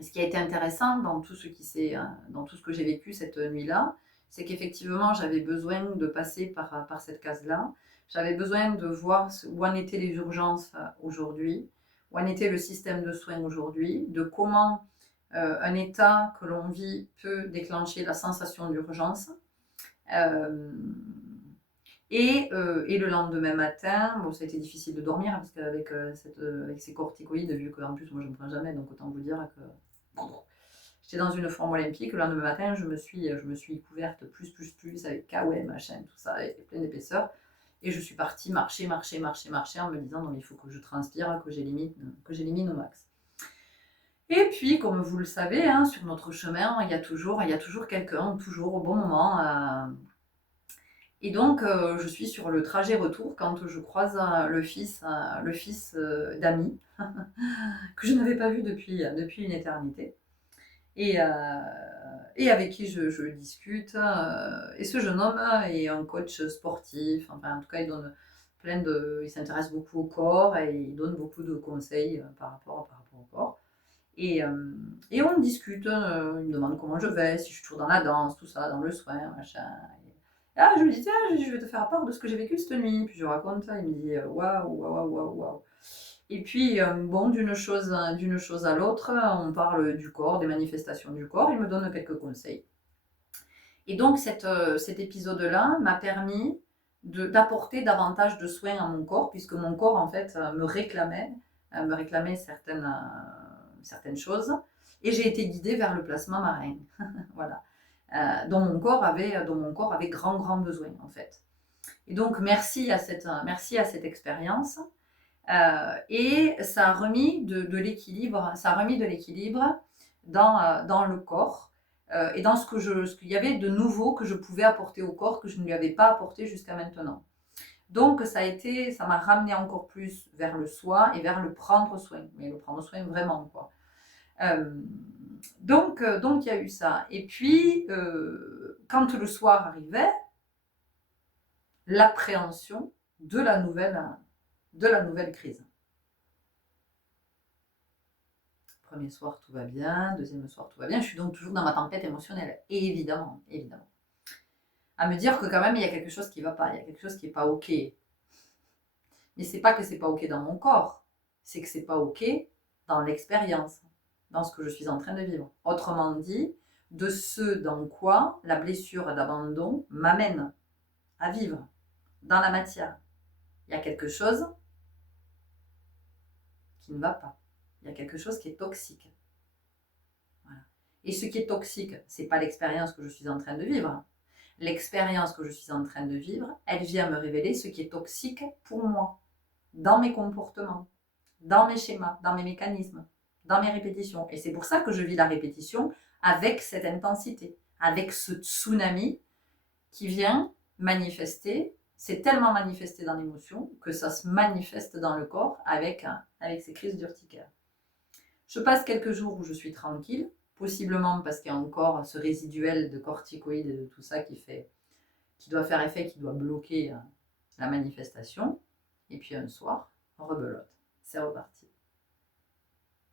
ce qui a été intéressant dans tout ce que j'ai vécu cette nuit-là, c'est qu'effectivement, j'avais besoin de passer par cette case-là. J'avais besoin de voir où en étaient les urgences aujourd'hui, où en était le système de soins aujourd'hui, de comment un état que l'on vit peut déclencher la sensation d'urgence. Et le lendemain matin, bon, ça a été difficile de dormir parce qu'avec avec ces corticoïdes, vu qu'en plus moi je ne prends jamais, donc autant vous dire que j'étais dans une forme olympique. Le lendemain matin, je me suis couverte plus avec KOM, machin, tout ça, et plein d'épaisseur. Et je suis partie marcher en me disant non mais il faut que je transpire, que j'élimine au max. Et puis, comme vous le savez, hein, sur notre chemin, il y a toujours quelqu'un, toujours au bon moment. Et donc, je suis sur le trajet retour quand je croise le fils d'Ami, que je n'avais pas vu depuis une éternité. Et avec qui je discute. Et ce jeune homme est un coach sportif. Enfin, en tout cas, il s'intéresse beaucoup au corps et il donne beaucoup de conseils par rapport au corps. Et on discute. Il me demande comment je vais, si je suis toujours dans la danse, tout ça, dans le soin, machin. Et je lui dis, tiens, je vais te faire part de ce que j'ai vécu cette nuit. Puis je raconte ça. Il me dit, waouh. Et puis, bon, d'une chose à l'autre, on parle du corps, des manifestations du corps. Il me donne quelques conseils. Et donc, cet épisode-là m'a permis d'apporter davantage de soins à mon corps, puisque mon corps, en fait, me réclamait certaines choses. Et j'ai été guidée vers le plasma marin. Voilà. Dont mon corps avait grand besoin, en fait. Et donc, merci à cette expérience. Et ça a remis de l'équilibre dans le corps et dans ce qu'il y avait de nouveau que je pouvais apporter au corps que je ne lui avais pas apporté jusqu'à maintenant. Donc ça m'a ramené encore plus vers le soi et vers le prendre soin, mais le prendre soin vraiment quoi. Donc il y a eu ça. Et puis quand le soir arrivait, l'appréhension de la nouvelle crise. Premier soir, tout va bien. Deuxième soir, tout va bien. Je suis donc toujours dans ma tempête émotionnelle. Évidemment. à me dire que quand même, il y a quelque chose qui ne va pas, il y a quelque chose qui n'est pas OK. Mais c'est pas que c'est pas OK dans mon corps, c'est que c'est pas OK dans l'expérience, dans ce que je suis en train de vivre. Autrement dit, de ce dans quoi la blessure d'abandon m'amène à vivre dans la matière. Il y a quelque chose qui ne va pas. Il y a quelque chose qui est toxique. Voilà. Et ce qui est toxique, c'est pas l'expérience que je suis en train de vivre. L'expérience que je suis en train de vivre, elle vient me révéler ce qui est toxique pour moi, dans mes comportements, dans mes schémas, dans mes mécanismes, dans mes répétitions. Et c'est pour ça que je vis la répétition avec cette intensité, avec ce tsunami qui vient manifester. C'est tellement manifesté dans l'émotion que ça se manifeste dans le corps avec ces crises d'urticaire. Je passe quelques jours où je suis tranquille, possiblement parce qu'il y a encore ce résiduel de corticoïdes et de tout ça qui doit faire effet, qui doit bloquer la manifestation. Et puis un soir, rebelote. C'est reparti.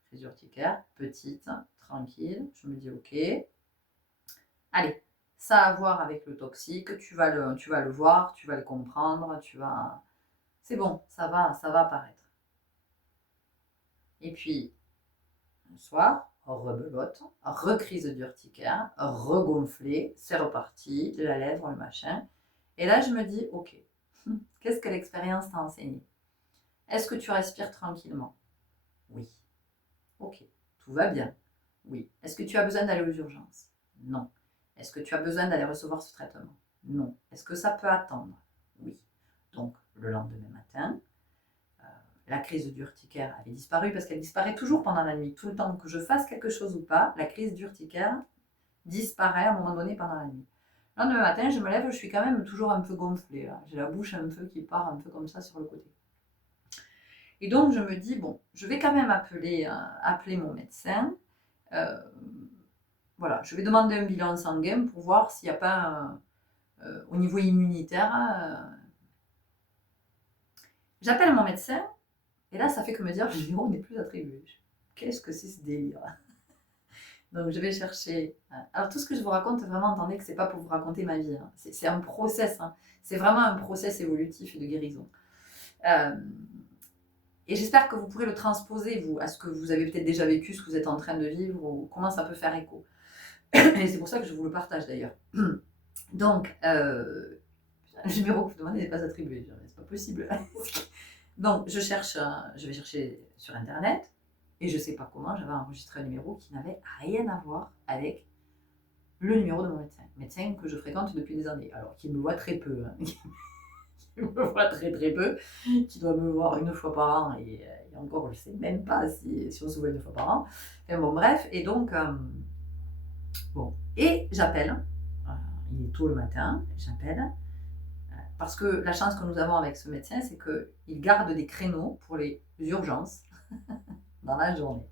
Crise urticaire, petite, tranquille. Je me dis ok. Allez, ça a à voir avec le toxique. Tu vas le voir, tu vas le comprendre. C'est bon, ça va apparaître. Et puis, un soir, rebelote, recrise d'urticaire, regonflé, c'est reparti, la lèvre, le machin. Et là, je me dis ok, qu'est-ce que l'expérience t'a enseigné? Est-ce que tu respires tranquillement? Oui. Ok. Tout va bien? Oui. Est-ce que tu as besoin d'aller aux urgences? Non. Est-ce que tu as besoin d'aller recevoir ce traitement? Non. Est-ce que ça peut attendre? Oui. Donc, le lendemain matin, la crise d'urticaire avait disparu parce qu'elle disparaît toujours pendant la nuit. Tout le temps que je fasse quelque chose ou pas, la crise d'urticaire disparaît à un moment donné pendant la nuit. Le lendemain matin, je me lève, je suis quand même toujours un peu gonflée. J'ai la bouche un peu qui part un peu comme ça sur le côté. Et donc, je me dis, bon, je vais quand même appeler mon médecin. Voilà, je vais demander un bilan sanguin pour voir s'il n'y a pas, au niveau immunitaire. J'appelle mon médecin, et là, ça fait que me dire, le numéro n'est plus attribué. Qu'est-ce que c'est ce délire? Donc, je vais chercher. Alors, tout ce que je vous raconte, vraiment, entendez que ce n'est pas pour vous raconter ma vie. Hein. C'est un process. Hein. C'est vraiment un process évolutif et de guérison. Et j'espère que vous pourrez le transposer, vous, à ce que vous avez peut-être déjà vécu, ce que vous êtes en train de vivre, ou comment ça peut faire écho. Et c'est pour ça que je vous le partage d'ailleurs. Donc, le numéro que vous demandez n'est pas attribué. C'est pas possible. Donc, je vais chercher sur Internet, et je ne sais pas comment, j'avais enregistré un numéro qui n'avait rien à voir avec le numéro de mon médecin que je fréquente depuis des années. Alors, qui me voit très peu. Hein. Qui me voit très très peu, qui doit me voir une fois par an, et encore je ne sais même pas si on se voit une fois par an. Enfin bon, bref, et donc, bon, et j'appelle, il est tôt le matin, j'appelle, parce que la chance que nous avons avec ce médecin, c'est qu'il garde des créneaux pour les urgences dans la journée.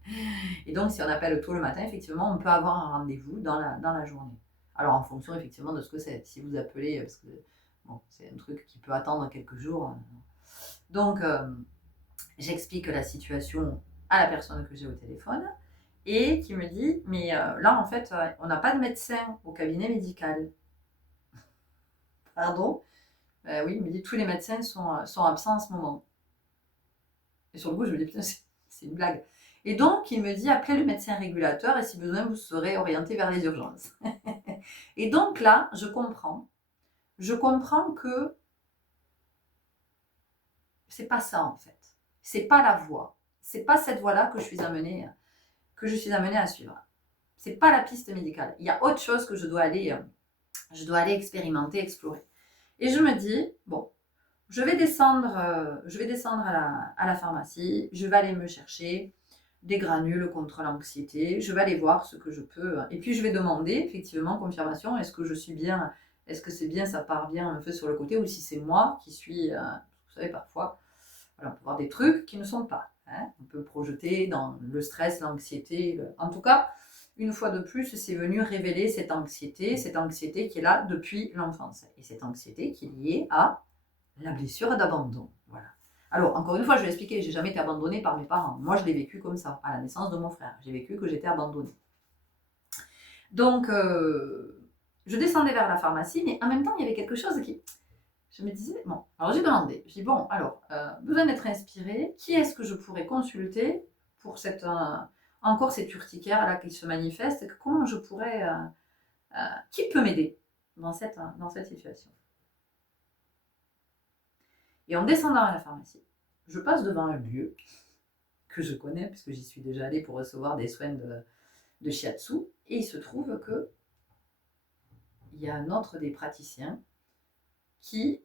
Et donc, si on appelle tôt le matin, effectivement, on peut avoir un rendez-vous dans la journée. Alors, en fonction, effectivement, de ce que c'est. Si vous appelez, parce que bon, c'est un truc qui peut attendre quelques jours. Donc, j'explique la situation à la personne que j'ai au téléphone et qui me dit, mais là, en fait, on n'a pas de médecin au cabinet médical. Pardon? Oui, il me dit, tous les médecins sont absents en ce moment. Et sur le coup, je me dis, putain, c'est une blague. Et donc, il me dit, appelez le médecin régulateur et si besoin, vous serez orienté vers les urgences. Et donc là, je comprends que c'est pas ça en fait. C'est pas la voie. C'est pas cette voie-là que je suis amenée à suivre. C'est pas la piste médicale. Il y a autre chose que je dois aller expérimenter, explorer. Et je me dis, bon, je vais descendre à la pharmacie, je vais aller me chercher des granules contre l'anxiété, je vais aller voir ce que je peux. Et puis je vais demander, effectivement, confirmation, est-ce que je suis bien, est-ce que c'est bien, ça part bien un peu sur le côté, ou si c'est moi qui suis, vous savez, parfois, voilà, on peut voir des trucs qui ne sont pas. Hein. On peut projeter dans le stress, l'anxiété. En tout cas, une fois de plus, c'est venu révéler cette anxiété qui est là depuis l'enfance. Et cette anxiété qui est liée à la blessure d'abandon. Voilà. Alors, encore une fois, je vais expliquer, j'ai jamais été abandonnée par mes parents. Moi, je l'ai vécu comme ça, à la naissance de mon frère. J'ai vécu que j'étais abandonnée. Donc, je descendais vers la pharmacie, mais en même temps, il y avait quelque chose qui... Je me disais, bon, alors j'ai demandé, je dis, bon, alors, besoin d'être inspiré, qui est-ce que je pourrais consulter pour encore cette urticaire là qui se manifeste, comment je pourrais, qui peut m'aider dans cette situation. Et en descendant à la pharmacie, je passe devant un lieu que je connais, puisque j'y suis déjà allée pour recevoir des soins de shiatsu, et il se trouve que il y a un autre des praticiens qui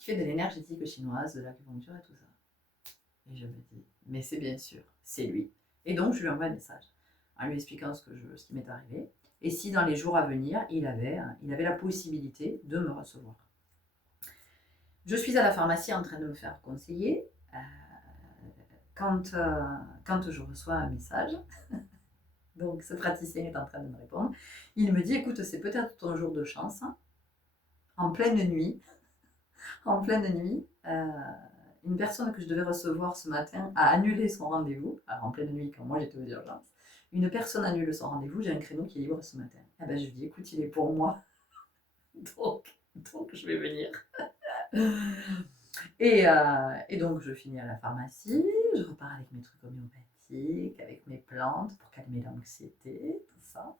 fait de l'énergétique chinoise, de l'acupuncture et tout ça. Et je me dis, mais c'est bien sûr, c'est lui. Et donc, je lui envoie un message en lui expliquant ce qui m'est arrivé. Et si dans les jours à venir, il avait la possibilité de me recevoir. Je suis à la pharmacie en train de me faire conseiller. Quand je reçois un message, donc ce praticien est en train de me répondre, il me dit, écoute, c'est peut-être ton jour de chance, en pleine nuit, une personne que je devais recevoir ce matin a annulé son rendez-vous, alors en pleine nuit quand moi j'étais aux urgences, une personne annule son rendez-vous, j'ai un créneau qui est libre ce matin. Eh ben, je lui dis, écoute, il est pour moi, donc je vais venir. Et donc je finis à la pharmacie, je repars avec mes trucs homéopathiques, avec mes plantes pour calmer l'anxiété, tout ça.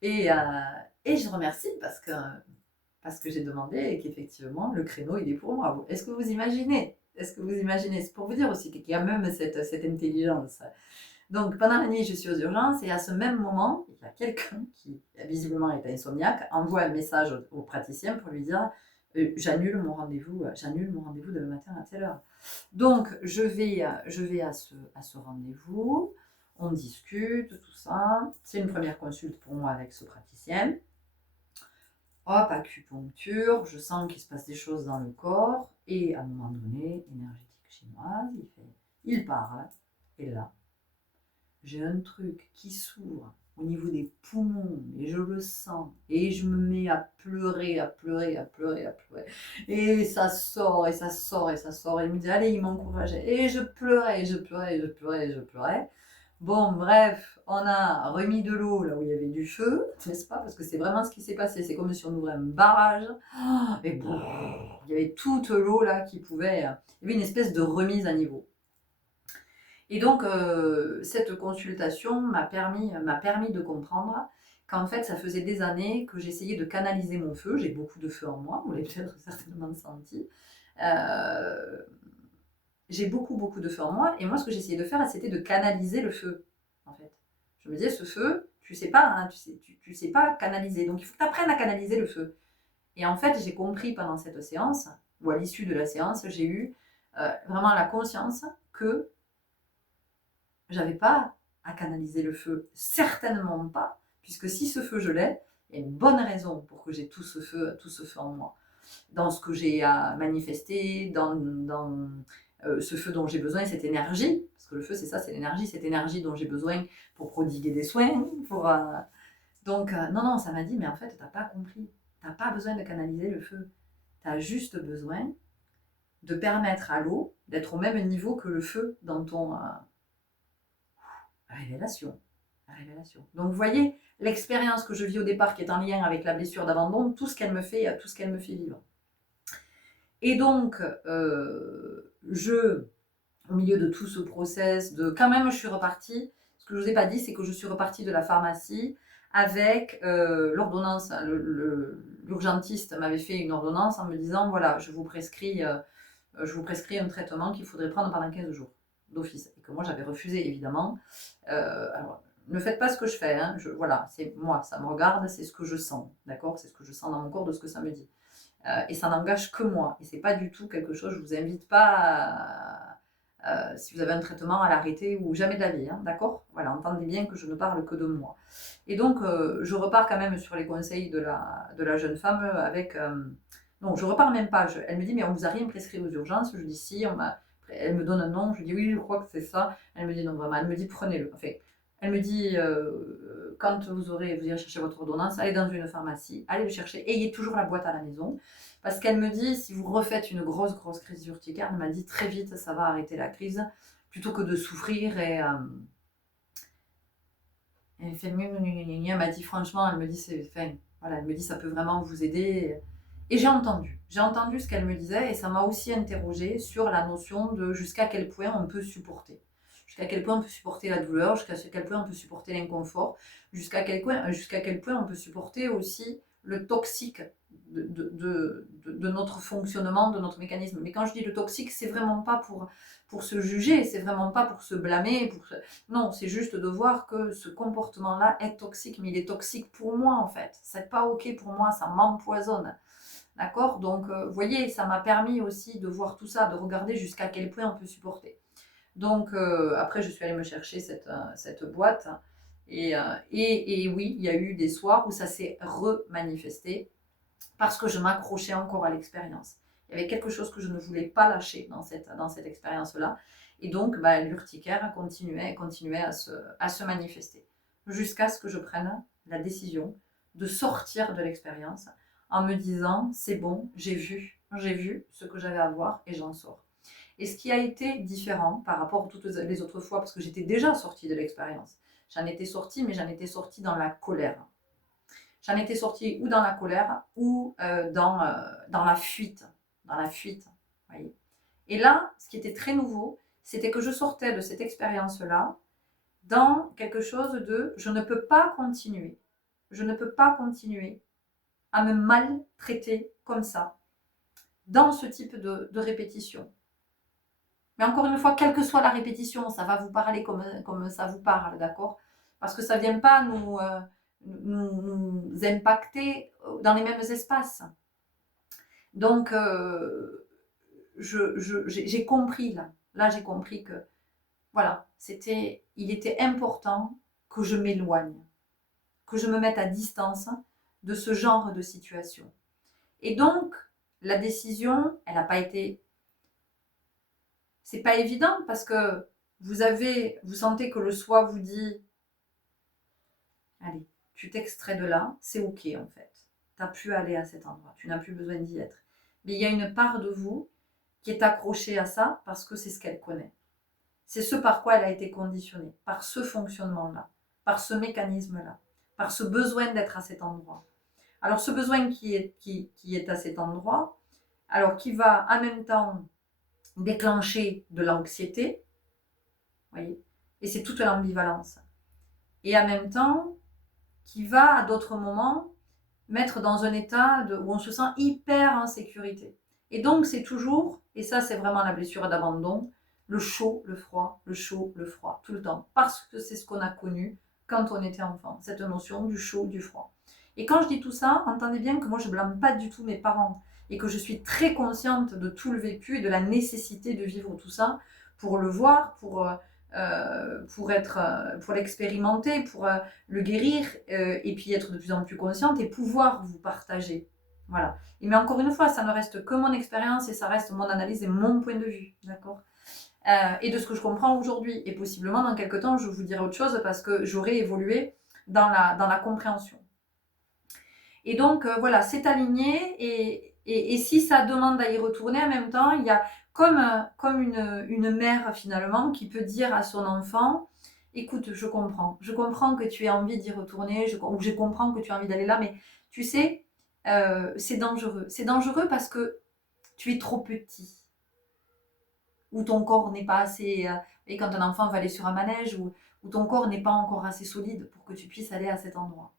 Et je remercie parce que j'ai demandé et qu'effectivement le créneau il est pour moi. Est-ce que vous imaginez C'est pour vous dire aussi qu'il y a même cette intelligence. Donc pendant la nuit je suis aux urgences et à ce même moment il y a quelqu'un qui visiblement est insomniaque envoie un message au praticien pour lui dire j'annule mon rendez-vous demain matin à telle heure. Donc je vais à ce rendez-vous, on discute tout ça, c'est une première consulte pour moi avec ce praticien. Hop, acupuncture, je sens qu'il se passe des choses dans le corps, et à un moment donné, énergétique chinoise, il parle, et là, j'ai un truc qui s'ouvre au niveau des poumons, et je le sens, et je me mets à pleurer, et ça sort, et ça sort, et ça sort, et il me dit, allez, il m'encourageait, et je pleurais, Bon, bref, on a remis de l'eau là où il y avait du feu, n'est-ce pas? Parce que c'est vraiment ce qui s'est passé. C'est comme si on ouvrait un barrage. Et bon, il y avait toute l'eau là qui pouvait... Il y avait une espèce de remise à niveau. Et donc, cette consultation m'a permis de comprendre qu'en fait, ça faisait des années que j'essayais de canaliser mon feu. J'ai beaucoup de feu en moi, vous l'avez peut-être certainement senti. J'ai beaucoup de feu en moi, et moi ce que j'essayais de faire c'était de canaliser le feu, en fait. Je me disais, ce feu, tu sais pas, hein, tu sais pas canaliser, donc il faut que tu apprennes à canaliser le feu. Et en fait j'ai compris pendant cette séance, ou à l'issue de la séance, j'ai eu vraiment la conscience que j'avais pas à canaliser le feu, certainement pas, puisque si ce feu je l'ai, il y a une bonne raison pour que j'ai tout ce feu en moi. Dans ce que j'ai à manifester, dans ce feu dont j'ai besoin, cette énergie, parce que le feu c'est ça, c'est l'énergie, cette énergie dont j'ai besoin pour prodiguer des soins. Donc non, ça m'a dit, mais en fait, t'as pas compris, t'as pas besoin de canaliser le feu, t'as juste besoin de permettre à l'eau d'être au même niveau que le feu dans ton révélation. Donc vous voyez, l'expérience que je vis au départ qui est en lien avec la blessure d'abandon, tout ce qu'elle me fait vivre. Et donc, au milieu de tout ce process, quand même, je suis repartie. Ce que je ne vous ai pas dit, c'est que je suis repartie de la pharmacie avec l'ordonnance. L'urgentiste m'avait fait une ordonnance en me disant, voilà, je vous prescris un traitement qu'il faudrait prendre pendant 15 jours d'office. Et que moi, j'avais refusé, évidemment. Alors, ne faites pas ce que je fais. Hein. Voilà, c'est moi, ça me regarde, c'est ce que je sens. D'accord? C'est ce que je sens dans mon corps de ce que ça me dit. Et ça n'engage que moi. Et c'est pas du tout quelque chose, je vous invite pas si vous avez un traitement à l'arrêter ou jamais de la vie, hein, d'accord? Voilà, entendez bien que je ne parle que de moi. Et donc, je repars quand même sur les conseils de la jeune femme avec... non, je repars même pas. Elle me dit, mais on vous a rien prescrit aux urgences. Je dis, si, elle me donne un nom. Je dis, oui, je crois que c'est ça. Elle me dit, non, vraiment. Elle me dit, prenez-le. Enfin, elle me dit, quand vous irez chercher votre ordonnance, allez dans une pharmacie, allez le chercher, ayez toujours la boîte à la maison. Parce qu'elle me dit, si vous refaites une grosse crise urticaire, elle m'a dit, très vite, ça va arrêter la crise, plutôt que de souffrir. Et elle fait elle m'a dit franchement, elle me dit enfin, voilà, elle me dit ça peut vraiment vous aider. Et j'ai entendu ce qu'elle me disait et ça m'a aussi interrogée sur la notion de jusqu'à quel point on peut supporter. Jusqu'à quel point on peut supporter la douleur, jusqu'à quel point on peut supporter l'inconfort, jusqu'à quel point on peut supporter aussi le toxique de notre fonctionnement, de notre mécanisme. Mais quand je dis le toxique, c'est vraiment pas pour se juger, c'est vraiment pas pour se blâmer, non, c'est juste de voir que ce comportement-là est toxique, mais il est toxique pour moi en fait. C'est pas ok pour moi, ça m'empoisonne. D'accord. Donc, vous voyez, ça m'a permis aussi de voir tout ça, de regarder jusqu'à quel point on peut supporter. Donc, après, je suis allée me chercher cette boîte. Et oui, il y a eu des soirs où ça s'est remanifesté parce que je m'accrochais encore à l'expérience. Il y avait quelque chose que je ne voulais pas lâcher dans cette expérience-là. Et donc, l'urticaire continuait à se manifester. Jusqu'à ce que je prenne la décision de sortir de l'expérience en me disant, c'est bon, j'ai vu ce que j'avais à voir et j'en sors. Et ce qui a été différent par rapport à toutes les autres fois, parce que j'étais déjà sortie de l'expérience, j'en étais sortie, mais j'en étais sortie dans la colère. J'en étais sortie ou dans la colère ou dans la fuite. Dans la fuite. Voyez. Et là, ce qui était très nouveau, c'était que je sortais de cette expérience-là dans quelque chose de je ne peux pas continuer. Je ne peux pas continuer à me maltraiter comme ça, dans ce type de répétition. Mais encore une fois, quelle que soit la répétition, ça va vous parler comme ça vous parle, d'accord? Parce que ça ne vient pas nous impacter dans les mêmes espaces. Donc, j'ai compris là. Là, j'ai compris que, voilà, il était important que je m'éloigne, que je me mette à distance de ce genre de situation. Et donc, la décision, elle n'a pas été... C'est pas évident parce que vous sentez que le soi vous dit allez, tu t'extrais de là, c'est ok en fait. Tu n'as plus à aller à cet endroit, tu n'as plus besoin d'y être. Mais il y a une part de vous qui est accrochée à ça parce que c'est ce qu'elle connaît. C'est ce par quoi elle a été conditionnée, par ce fonctionnement-là, par ce mécanisme-là, par ce besoin d'être à cet endroit. Alors ce besoin qui est à cet endroit, alors qui va en même temps déclencher de l'anxiété, voyez, et c'est toute l'ambivalence. Et en même temps, qui va à d'autres moments mettre dans un état où on se sent hyper en sécurité. Et donc c'est toujours, et ça c'est vraiment la blessure d'abandon, le chaud, le froid, le chaud, le froid, tout le temps. Parce que c'est ce qu'on a connu quand on était enfant, cette notion du chaud, du froid. Et quand je dis tout ça, entendez bien que moi je blâme pas du tout mes parents et que je suis très consciente de tout le vécu et de la nécessité de vivre tout ça pour le voir, pour l'expérimenter, pour le guérir et puis être de plus en plus consciente et pouvoir vous partager. Voilà. Mais encore une fois, ça ne reste que mon expérience et ça reste mon analyse et mon point de vue, d'accord, et de ce que je comprends aujourd'hui. Et possiblement, dans quelques temps, je vous dirai autre chose parce que j'aurai évolué dans la compréhension. Et donc, voilà, c'est aligné et si ça demande à y retourner, en même temps, il y a comme une mère, finalement, qui peut dire à son enfant, écoute, je comprends que tu aies envie d'y retourner, ou je comprends que tu as envie d'aller là, mais tu sais, c'est dangereux. C'est dangereux parce que tu es trop petit, ou ton corps n'est pas assez... et quand un enfant va aller sur un manège, ou ton corps n'est pas encore assez solide pour que tu puisses aller à cet endroit.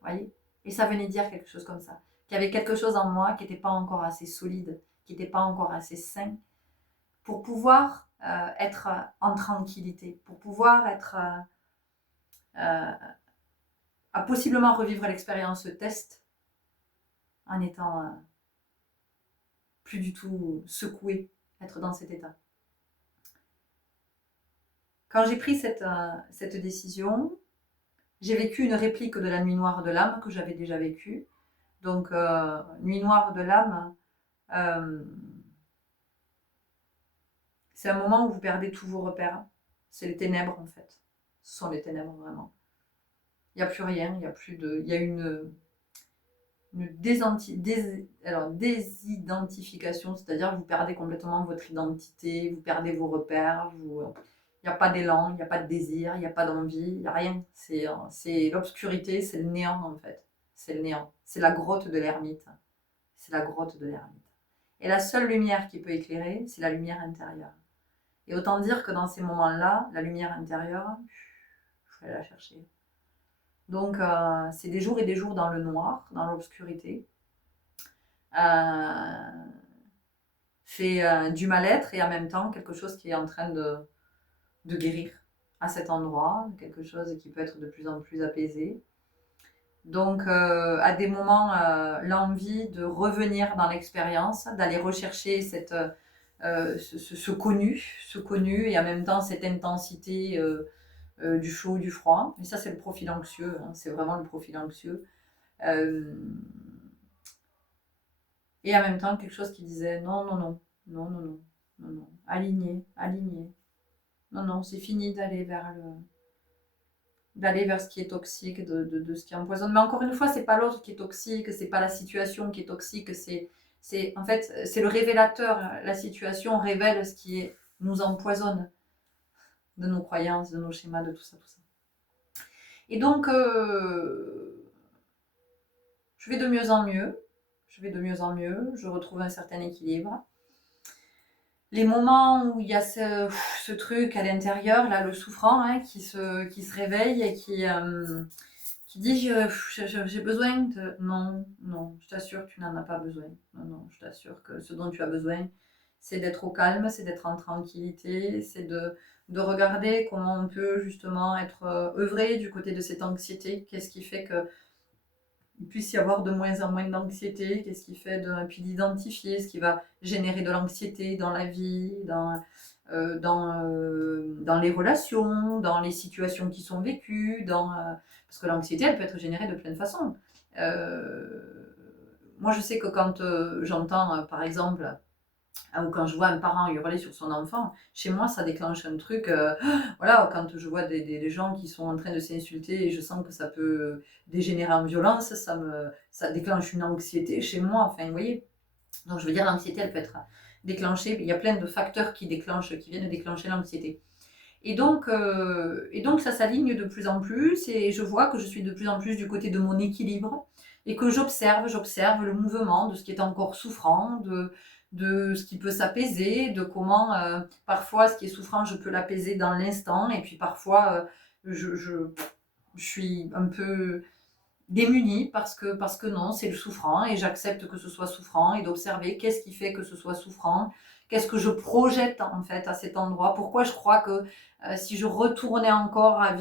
Vous voyez? Et ça venait dire quelque chose comme ça. Qu'il y avait quelque chose en moi qui n'était pas encore assez solide, qui n'était pas encore assez sain, pour pouvoir être en tranquillité, pour pouvoir être... à possiblement revivre l'expérience test en étant plus du tout secoué, être dans cet état. Quand j'ai pris cette décision, j'ai vécu une réplique de la nuit noire de l'âme que j'avais déjà vécue. Donc, nuit noire de l'âme, c'est un moment où vous perdez tous vos repères. C'est les ténèbres en fait. Ce sont les ténèbres vraiment. Il n'y a plus rien, il y a plus de... Il y a une désidentification, c'est-à-dire que vous perdez complètement votre identité, vous perdez vos repères, Il n'y a pas d'élan, il n'y a pas de désir, il n'y a pas d'envie, il n'y a rien. C'est l'obscurité, c'est le néant en fait. C'est le néant. C'est la grotte de l'ermite. C'est la grotte de l'ermite. Et la seule lumière qui peut éclairer, c'est la lumière intérieure. Et autant dire que dans ces moments-là, la lumière intérieure, je vais aller la chercher. Donc, c'est des jours et des jours dans le noir, dans l'obscurité. Fait du mal-être et en même temps quelque chose qui est en train de guérir à cet endroit, quelque chose qui peut être de plus en plus apaisé. Donc, à des moments, l'envie de revenir dans l'expérience, d'aller rechercher ce connu, et en même temps cette intensité du chaud, du froid. Et ça, c'est le profil anxieux, hein, c'est vraiment le profil anxieux. Et en même temps, quelque chose qui disait non, non, non, non, non, non, non, non, aligné, aligné. Non, non, c'est fini d'aller vers ce qui est toxique, de ce qui empoisonne. Mais encore une fois, c'est pas l'autre qui est toxique, c'est pas la situation qui est toxique, en fait, c'est le révélateur. La situation révèle ce qui nous empoisonne de nos croyances, de nos schémas, de tout ça, tout ça. Et donc, je vais de mieux en mieux. Je vais de mieux en mieux. Je retrouve un certain équilibre. Les moments où il y a ce truc à l'intérieur, là, le souffrant, hein, qui se réveille et qui dit j'ai besoin de... Non, non, je t'assure que tu n'en as pas besoin. Non, non, je t'assure que ce dont tu as besoin, c'est d'être au calme, c'est d'être en tranquillité, c'est de regarder comment on peut justement être œuvré du côté de cette anxiété. Qu'est-ce qui fait que il puisse y avoir de moins en moins d'anxiété, qu'est-ce qui fait puis d'identifier ce qui va générer de l'anxiété dans la vie, dans les relations, dans les situations qui sont vécues, parce que l'anxiété, elle peut être générée de plein de façons. Moi, je sais que quand j'entends, par exemple, ou quand je vois un parent hurler sur son enfant, chez moi, ça déclenche un truc. Voilà, quand je vois des gens qui sont en train de s'insulter et je sens que ça peut dégénérer en violence, ça déclenche une anxiété chez moi. Enfin, vous voyez. Donc, je veux dire, l'anxiété, elle peut être déclenchée. Il y a plein de facteurs qui viennent déclencher l'anxiété. Et donc, ça s'aligne de plus en plus et je vois que je suis de plus en plus du côté de mon équilibre et que j'observe le mouvement de ce qui est encore souffrant, de ce qui peut s'apaiser, de comment parfois ce qui est souffrant, je peux l'apaiser dans l'instant et puis parfois je suis un peu démunie parce que non, c'est le souffrant et j'accepte que ce soit souffrant et d'observer qu'est-ce qui fait que ce soit souffrant, qu'est-ce que je projette en fait à cet endroit, pourquoi je crois que si je retournais encore à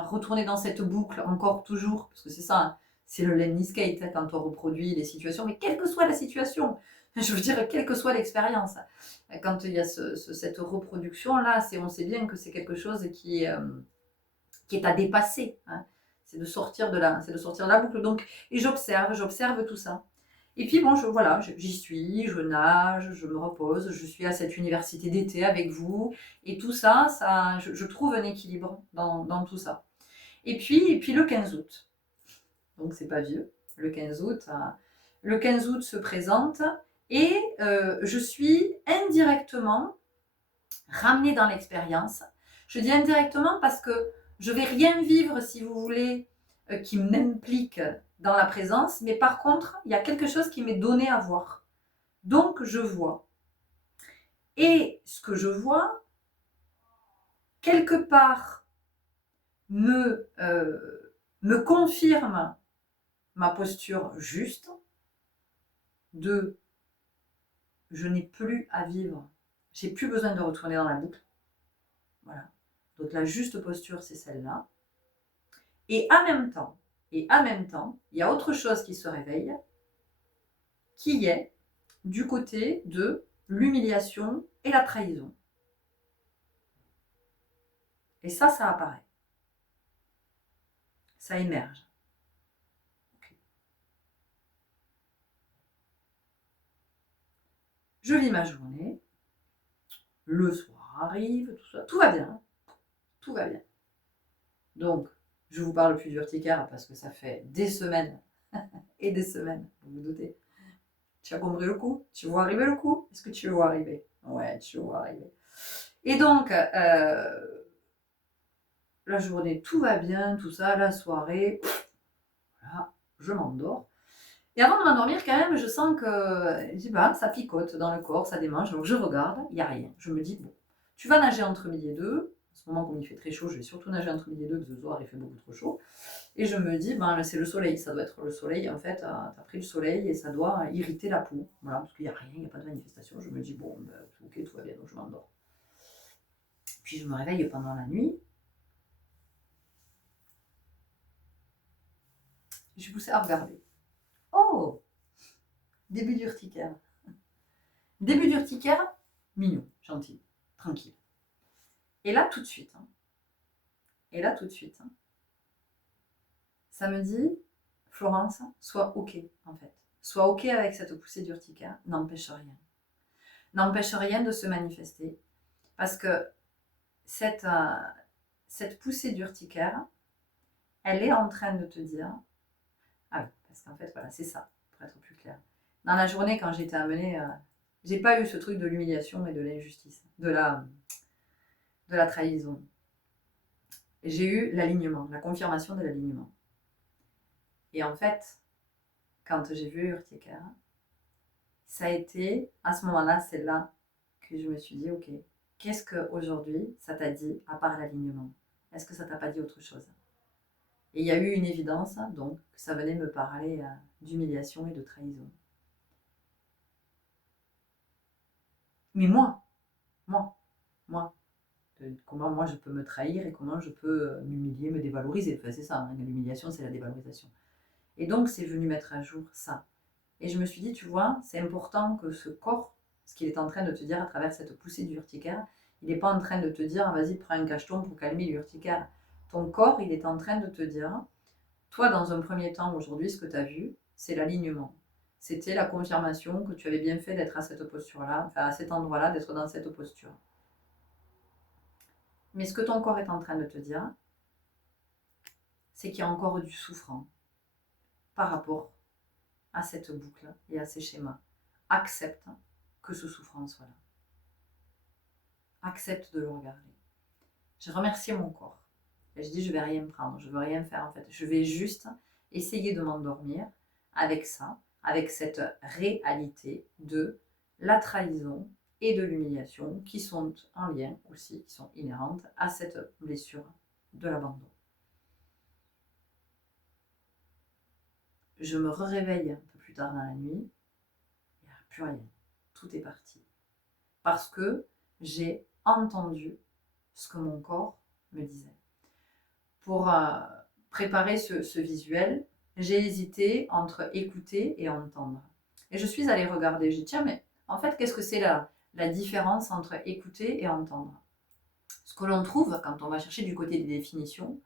retourner dans cette boucle encore toujours, parce que c'est ça, hein, c'est le Lemmy Skate hein, quand on reproduit les situations, mais quelle que soit la situation, je veux dire quelle que soit l'expérience, quand il y a cette reproduction là, on sait bien que c'est quelque chose qui est à dépasser, hein. C'est de sortir de la boucle. Donc, et j'observe tout ça. Et puis bon, j'y suis, je nage, je me repose, je suis à cette université d'été avec vous, et tout ça, je trouve un équilibre dans tout ça. Et puis le 15 août, donc c'est pas vieux, le 15 août se présente, et je suis indirectement ramenée dans l'expérience. Je dis indirectement parce que je vais rien vivre, si vous voulez, qui m'implique dans la présence, mais par contre, il y a quelque chose qui m'est donné à voir. Donc, je vois. Et ce que je vois, quelque part, me confirme ma posture juste de je n'ai plus à vivre. J'ai plus besoin de retourner dans la boucle. Voilà. Donc, la juste posture, c'est celle-là. Et en même temps, il y a autre chose qui se réveille, qui est du côté de l'humiliation et la trahison. Et ça apparaît. Ça émerge. Okay. Je vis ma journée. Le soir arrive, tout ça. Tout va bien. Tout va bien. Donc, je vous parle plus d'urticaire parce que ça fait des semaines et des semaines, vous vous doutez. Tu as compris le coup? Tu vois arriver le coup? Est-ce que tu vois arriver? Ouais, tu vois arriver. Et donc, la journée, tout va bien, tout ça, la soirée, voilà, je m'endors. Et avant de m'endormir, quand même, je sens que bah, ça picote dans le corps, ça démange. Donc je regarde, il n'y a rien. Je me dis, bon, tu vas nager entre midi et deux. En ce moment, comme il fait très chaud, je vais surtout nager entre midi et deux, parce que ce soir, il fait beaucoup trop chaud. Et je me dis, ben, c'est le soleil, ça doit être le soleil. En fait, tu as pris le soleil et ça doit irriter la peau. Voilà, parce qu'il n'y a rien, il n'y a pas de manifestation. Je me dis, bon, ben, ok, tout va bien, donc je m'endors. Puis je me réveille pendant la nuit. Je suis poussée à regarder. Oh, début d'urticaire. Début d'urticaire, mignon, gentil, tranquille. Et là, tout de suite, ça me dit, Florence, sois OK, en fait. Sois OK avec cette poussée d'urticaire, n'empêche rien. N'empêche rien de se manifester, parce que cette poussée d'urticaire, elle est en train de te dire, ah oui, parce qu'en fait, voilà, c'est ça, pour être plus clair. Dans la journée, quand j'étais amenée, j'ai pas eu ce truc de l'humiliation et de l'injustice, de la trahison. J'ai eu l'alignement, la confirmation de l'alignement. Et en fait, quand j'ai vu Urticaire, ça a été, à ce moment-là, c'est là que je me suis dit, ok, qu'est-ce qu'aujourd'hui ça t'a dit à part l'alignement? Est-ce que ça t'a pas dit autre chose? Et il y a eu une évidence, donc, que ça venait me parler d'humiliation et de trahison. Mais moi, comment moi je peux me trahir et comment je peux m'humilier, me dévaloriser. Enfin, c'est ça, hein, l'humiliation, c'est la dévalorisation. Et donc, c'est venu mettre à jour ça. Et je me suis dit, tu vois, c'est important que ce corps, ce qu'il est en train de te dire à travers cette poussée d'urticaire, il n'est pas en train de te dire, vas-y, prends un cacheton pour calmer l'urticaire. Ton corps, il est en train de te dire, toi, dans un premier temps, aujourd'hui, ce que tu as vu, c'est l'alignement. C'était la confirmation que tu avais bien fait d'être à cette posture-là, enfin à cet endroit-là, d'être dans cette posture. Mais ce que ton corps est en train de te dire, c'est qu'il y a encore du souffrant par rapport à cette boucle et à ces schémas. Accepte que ce souffrant soit là. Accepte de le regarder. J'ai remercié mon corps. Et je dis, je vais rien prendre, je ne veux rien faire en fait. Je vais juste essayer de m'endormir avec ça, avec cette réalité de la trahison et de l'humiliation qui sont en lien aussi, qui sont inhérentes à cette blessure de l'abandon. Je me réveille un peu plus tard dans la nuit, il n'y a plus rien, tout est parti. Parce que j'ai entendu ce que mon corps me disait. Pour préparer ce visuel, j'ai hésité entre écouter et entendre. Et je suis allée regarder, j'ai dit tiens, mais en fait, qu'est-ce que c'est la différence entre écouter et entendre? Ce que l'on trouve quand on va chercher du côté des définitions,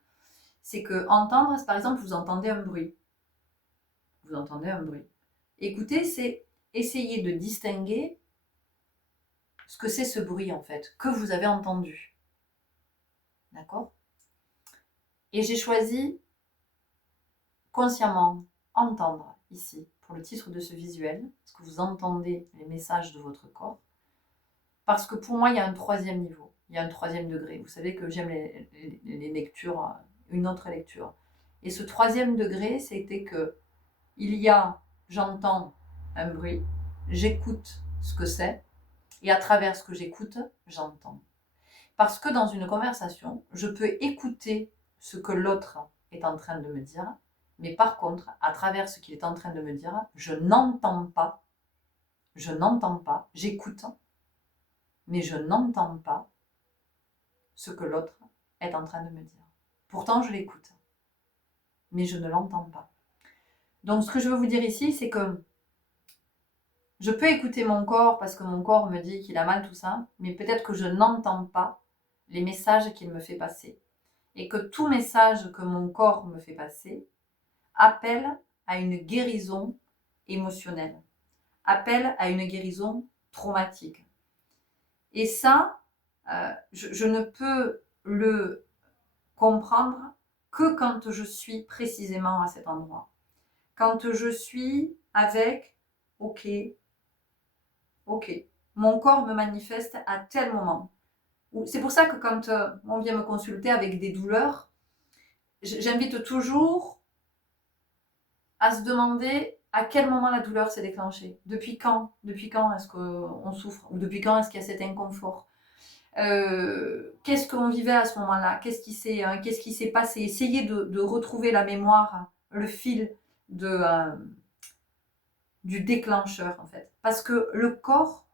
c'est que entendre, c'est par exemple, vous entendez un bruit. Vous entendez un bruit. Écouter, c'est essayer de distinguer ce que c'est ce bruit en fait, que vous avez entendu. D'accord? Et j'ai choisi consciemment entendre ici, pour le titre de ce visuel, parce que vous entendez les messages de votre corps, parce que pour moi, il y a un troisième niveau, il y a un troisième degré. Vous savez que j'aime les lectures, une autre lecture. Et ce troisième degré, c'était que il y a, j'entends un bruit, j'écoute ce que c'est, et à travers ce que j'écoute, j'entends. Parce que dans une conversation, je peux écouter ce que l'autre est en train de me dire, mais par contre, à travers ce qu'il est en train de me dire, je n'entends pas, j'écoute, mais je n'entends pas ce que l'autre est en train de me dire. Pourtant, je l'écoute, mais je ne l'entends pas. Donc, ce que je veux vous dire ici, c'est que je peux écouter mon corps parce que mon corps me dit qu'il a mal, tout ça, mais peut-être que je n'entends pas les messages qu'il me fait passer. Et que tout message que mon corps me fait passer appelle à une guérison émotionnelle, appelle à une guérison traumatique. Et ça, je ne peux le comprendre que quand je suis précisément à cet endroit. Quand je suis avec, ok, mon corps me manifeste à tel moment C'est pour ça que quand on vient me consulter avec des douleurs, j'invite toujours à se demander à quel moment la douleur s'est déclenchée. Depuis quand est-ce qu'on souffre? Ou depuis quand est-ce qu'il y a cet inconfort? Qu'est-ce qu'on vivait à ce moment-là? Qu'est-ce qui s'est passé? Essayez de retrouver la mémoire, le fil du déclencheur, en fait. Parce que le corps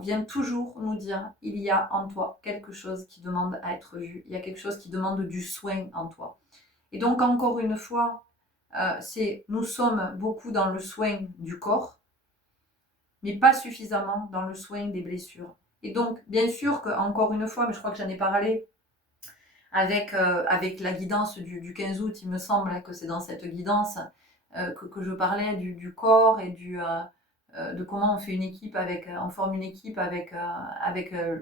vient toujours nous dire, il y a en toi quelque chose qui demande à être vu, il y a quelque chose qui demande du soin en toi. Et donc, encore une fois, nous sommes beaucoup dans le soin du corps, mais pas suffisamment dans le soin des blessures. Et donc, bien sûr que, encore une fois, mais je crois que j'en ai parlé avec la guidance du 15 août, il me semble que c'est dans cette guidance que je parlais du corps et de comment on fait une équipe on forme une équipe avec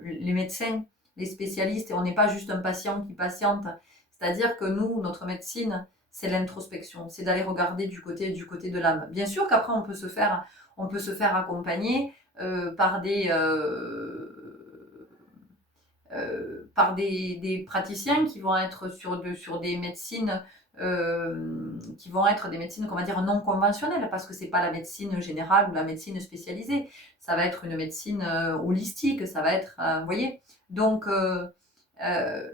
les médecins, les spécialistes, et on n'est pas juste un patient qui patiente. C'est-à-dire que nous, notre médecine, c'est l'introspection, c'est d'aller regarder du côté de l'âme. Bien sûr qu'après on peut se faire accompagner par des praticiens qui vont être sur des médecines qui vont être des médecines, comment dire, non conventionnelles, parce que c'est pas la médecine générale ou la médecine spécialisée, ça va être une médecine holistique, ça va être, vous voyez, donc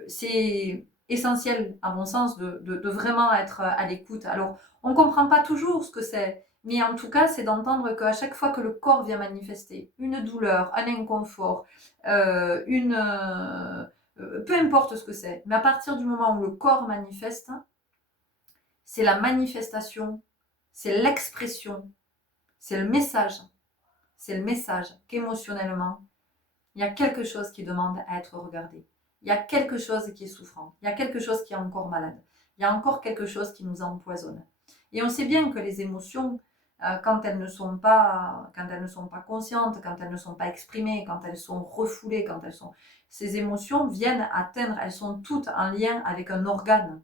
c'est essentiel, à mon sens, de vraiment être à l'écoute. Alors, on ne comprend pas toujours ce que c'est, mais en tout cas, c'est d'entendre qu'à chaque fois que le corps vient manifester une douleur, un inconfort, peu importe ce que c'est, mais à partir du moment où le corps manifeste, c'est la manifestation, c'est l'expression, c'est le message qu'émotionnellement, il y a quelque chose qui demande à être regardé. Il y a quelque chose qui est souffrant. Il y a quelque chose qui est encore malade. Il y a encore quelque chose qui nous empoisonne. Et on sait bien que les émotions, quand elles ne sont pas conscientes, quand elles ne sont pas exprimées, quand elles sont refoulées, ces émotions viennent atteindre, elles sont toutes en lien avec un organe.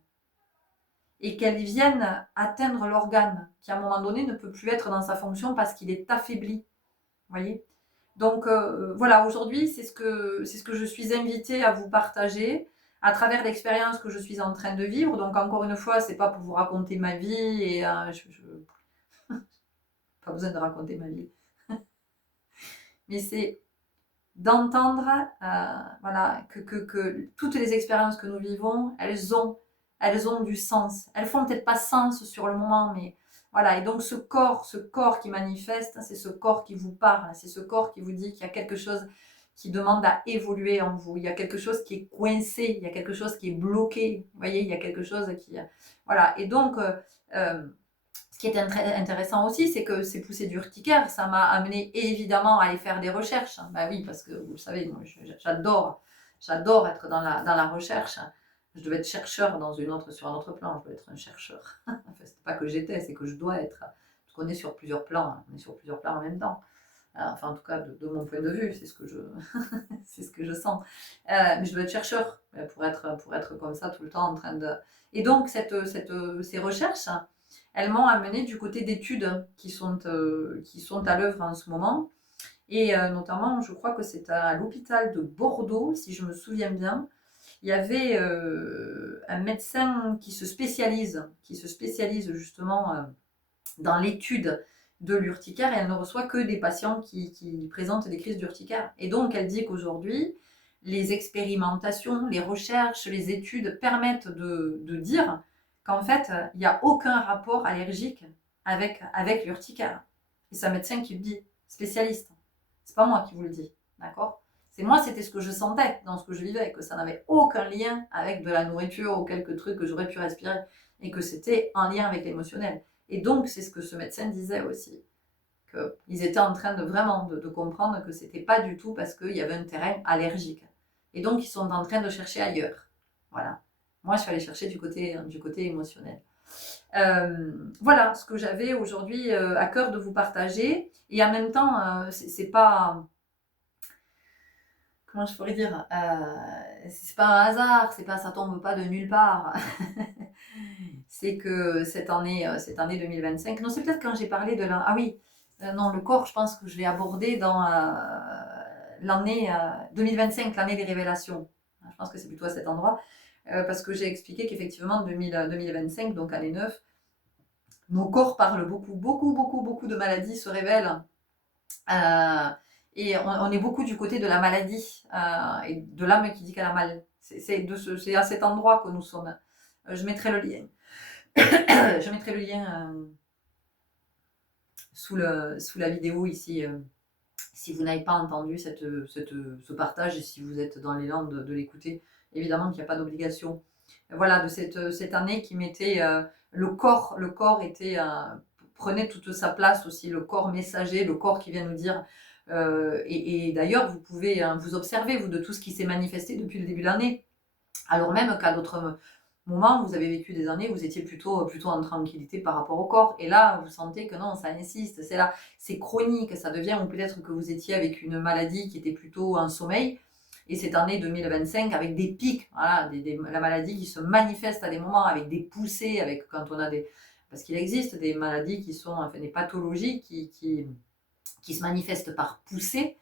Et qu'elles viennent atteindre l'organe, qui à un moment donné ne peut plus être dans sa fonction parce qu'il est affaibli. Vous voyez ? Donc voilà, aujourd'hui, c'est ce que je suis invitée à vous partager à travers l'expérience que je suis en train de vivre. Donc encore une fois, c'est pas pour vous raconter ma vie et pas besoin de raconter ma vie, mais c'est d'entendre voilà, que toutes les expériences que nous vivons, elles ont du sens. Elles font peut-être pas sens sur le moment, mais voilà. Et donc ce corps qui manifeste, c'est ce corps qui vous parle, c'est ce corps qui vous dit qu'il y a quelque chose qui demande à évoluer en vous. Il y a quelque chose qui est coincé, il y a quelque chose qui est bloqué. Vous voyez, il y a quelque chose qui... Voilà. Et donc, ce qui est intéressant aussi, c'est que ces poussées d'urticaire, ça m'a amené évidemment à aller faire des recherches. Ben oui, parce que vous le savez, moi, j'adore être dans la recherche. Je devais être chercheur sur un autre plan, je dois être un chercheur. Enfin, c'est pas que j'étais, c'est que je dois être. Parce qu'on est sur plusieurs plans, on est sur plusieurs plans en même temps. Enfin, en tout cas, de mon point de vue, c'est ce que c'est ce que je sens. Mais je dois être chercheur pour être comme ça tout le temps en train de... Et donc, ces recherches, elles m'ont amené du côté d'études qui sont à l'œuvre en ce moment. Et notamment, je crois que c'est à l'hôpital de Bordeaux, si je me souviens bien, il y avait un médecin qui se spécialise justement dans l'étude de l'urticaire, et elle ne reçoit que des patients qui présentent des crises d'urticaire. Et donc, elle dit qu'aujourd'hui, les expérimentations, les recherches, les études permettent de dire qu'en fait, il n'y a aucun rapport allergique avec l'urticaire. Et c'est un médecin qui le dit, spécialiste. C'est pas moi qui vous le dis, d'accord ? C'était ce que je sentais dans ce que je vivais, que ça n'avait aucun lien avec de la nourriture ou quelques trucs que j'aurais pu respirer, et que c'était en lien avec l'émotionnel. Et donc, c'est ce que ce médecin disait aussi, qu'ils étaient en train de comprendre que c'était pas du tout parce qu'il y avait un terrain allergique. Et donc, ils sont en train de chercher ailleurs. Voilà. Moi, je suis allée chercher du côté émotionnel. Voilà ce que j'avais aujourd'hui à cœur de vous partager. Et en même temps, c'est pas... Comment je pourrais dire c'est pas un hasard, ça tombe pas de nulle part. C'est que cette année 2025, non, c'est peut-être quand j'ai parlé de la... Ah oui, non, le corps, je pense que je l'ai abordé dans l'année 2025, l'année des révélations. Je pense que c'est plutôt à cet endroit, parce que j'ai expliqué qu'effectivement 2025, donc année 9, nos corps parlent beaucoup, beaucoup, beaucoup, beaucoup de maladies se révèlent. Et on est beaucoup du côté de la maladie et de l'âme qui dit qu'elle a mal. C'est à cet endroit que nous sommes. Je mettrai le lien. Je mettrai le lien sous la vidéo ici, si vous n'avez pas entendu ce partage et si vous êtes dans l'élan de l'écouter. Évidemment qu'il n'y a pas d'obligation. Voilà, de cette année qui mettait le corps était, prenait toute sa place aussi, le corps messager, le corps qui vient nous dire. Et d'ailleurs, vous pouvez vous observer, vous, de tout ce qui s'est manifesté depuis le début de l'année. Alors même qu'à d'autres moments, vous avez vécu des années où vous étiez plutôt en tranquillité par rapport au corps. Et là, vous sentez que non, ça insiste, c'est là, c'est chronique, ça devient, ou peut-être que vous étiez avec une maladie qui était plutôt un sommeil. Et cette année 2025, avec des pics, voilà, la maladie qui se manifeste à des moments, avec des poussées, avec quand on a des... Parce qu'il existe des maladies qui sont, enfin des pathologies qui se manifestent par poussées.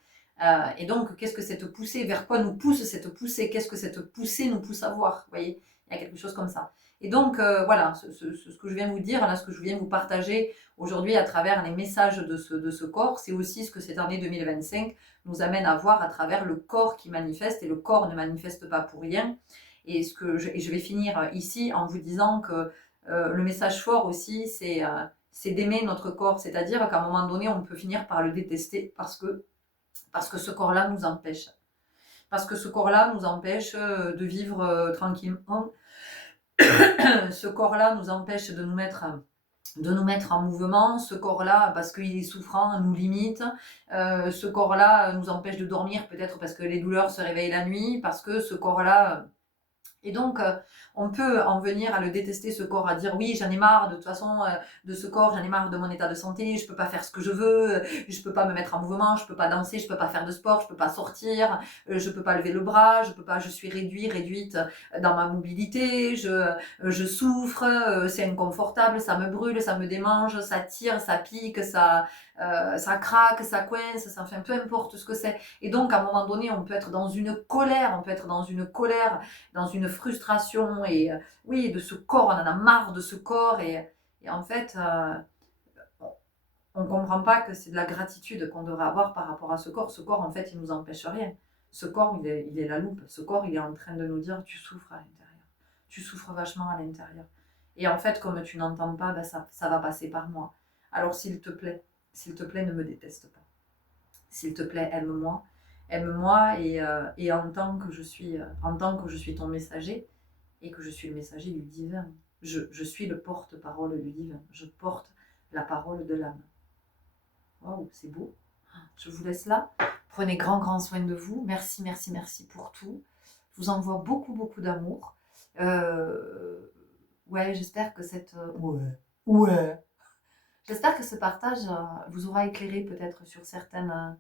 Et donc, qu'est-ce que cette poussée, vers quoi nous pousse cette poussée, qu'est-ce que cette poussée nous pousse à voir, vous voyez, il y a quelque chose comme ça. Et donc, voilà, ce que je viens vous dire, là, ce que je viens vous partager aujourd'hui à travers les messages de ce corps, c'est aussi ce que cette année 2025 nous amène à voir à travers le corps qui manifeste, et le corps ne manifeste pas pour rien. Et je vais finir ici en vous disant que le message fort aussi, c'est d'aimer notre corps, c'est-à-dire qu'à un moment donné, on peut finir par le détester parce que ce corps-là nous empêche. Parce que ce corps-là nous empêche de vivre tranquillement. Ce corps-là nous empêche de nous mettre en mouvement. Ce corps-là, parce qu'il est souffrant, nous limite. Ce corps-là nous empêche de dormir, peut-être parce que les douleurs se réveillent la nuit, parce que ce corps-là... Et donc, on peut en venir à le détester, ce corps, à dire oui, j'en ai marre de toute façon de ce corps, j'en ai marre de mon état de santé, je peux pas faire ce que je veux, je peux pas me mettre en mouvement, je peux pas danser, je peux pas faire de sport, je peux pas sortir, je peux pas lever le bras, je suis réduite dans ma mobilité, je souffre, c'est inconfortable, ça me brûle, ça me démange, ça tire, ça pique, ça craque, ça coince, ça, enfin, peu importe ce que c'est. Et donc, à un moment donné, on peut être dans une colère, dans une frustration, et oui, de ce corps, on en a marre de ce corps, et en fait, on ne comprend pas que c'est de la gratitude qu'on devrait avoir par rapport à ce corps. Ce corps, en fait, il ne nous empêche rien. Ce corps, il est la loupe. Ce corps, il est en train de nous dire, tu souffres à l'intérieur. Tu souffres vachement à l'intérieur. Et en fait, comme tu n'entends pas, ben ça va passer par moi. Alors, s'il te plaît, ne me déteste pas. S'il te plaît, aime-moi. Aime-moi, et en tant que je suis ton messager, et que je suis le messager du divin. Je suis le porte-parole du divin. Je porte la parole de l'âme. Waouh, c'est beau. Je vous laisse là. Prenez grand soin de vous. Merci, merci, merci pour tout. Je vous envoie beaucoup, beaucoup d'amour. Ouais, j'espère que Ouais. J'espère que ce partage vous aura éclairé peut-être sur certaines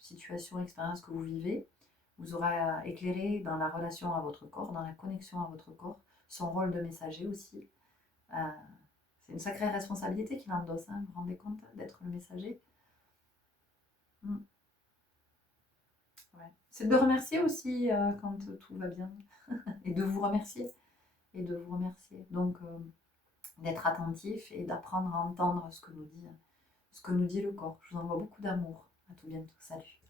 situations, expériences que vous vivez. Vous aura éclairé dans la relation à votre corps, dans la connexion à votre corps, son rôle de messager aussi. C'est une sacrée responsabilité qu'il endosse, hein, vous vous rendez compte d'être le messager. Ouais. C'est de le remercier aussi quand tout va bien, et de vous remercier. Donc, d'être attentif et d'apprendre à entendre ce que nous dit le corps. Je vous envoie beaucoup d'amour. À tout bientôt. Salut.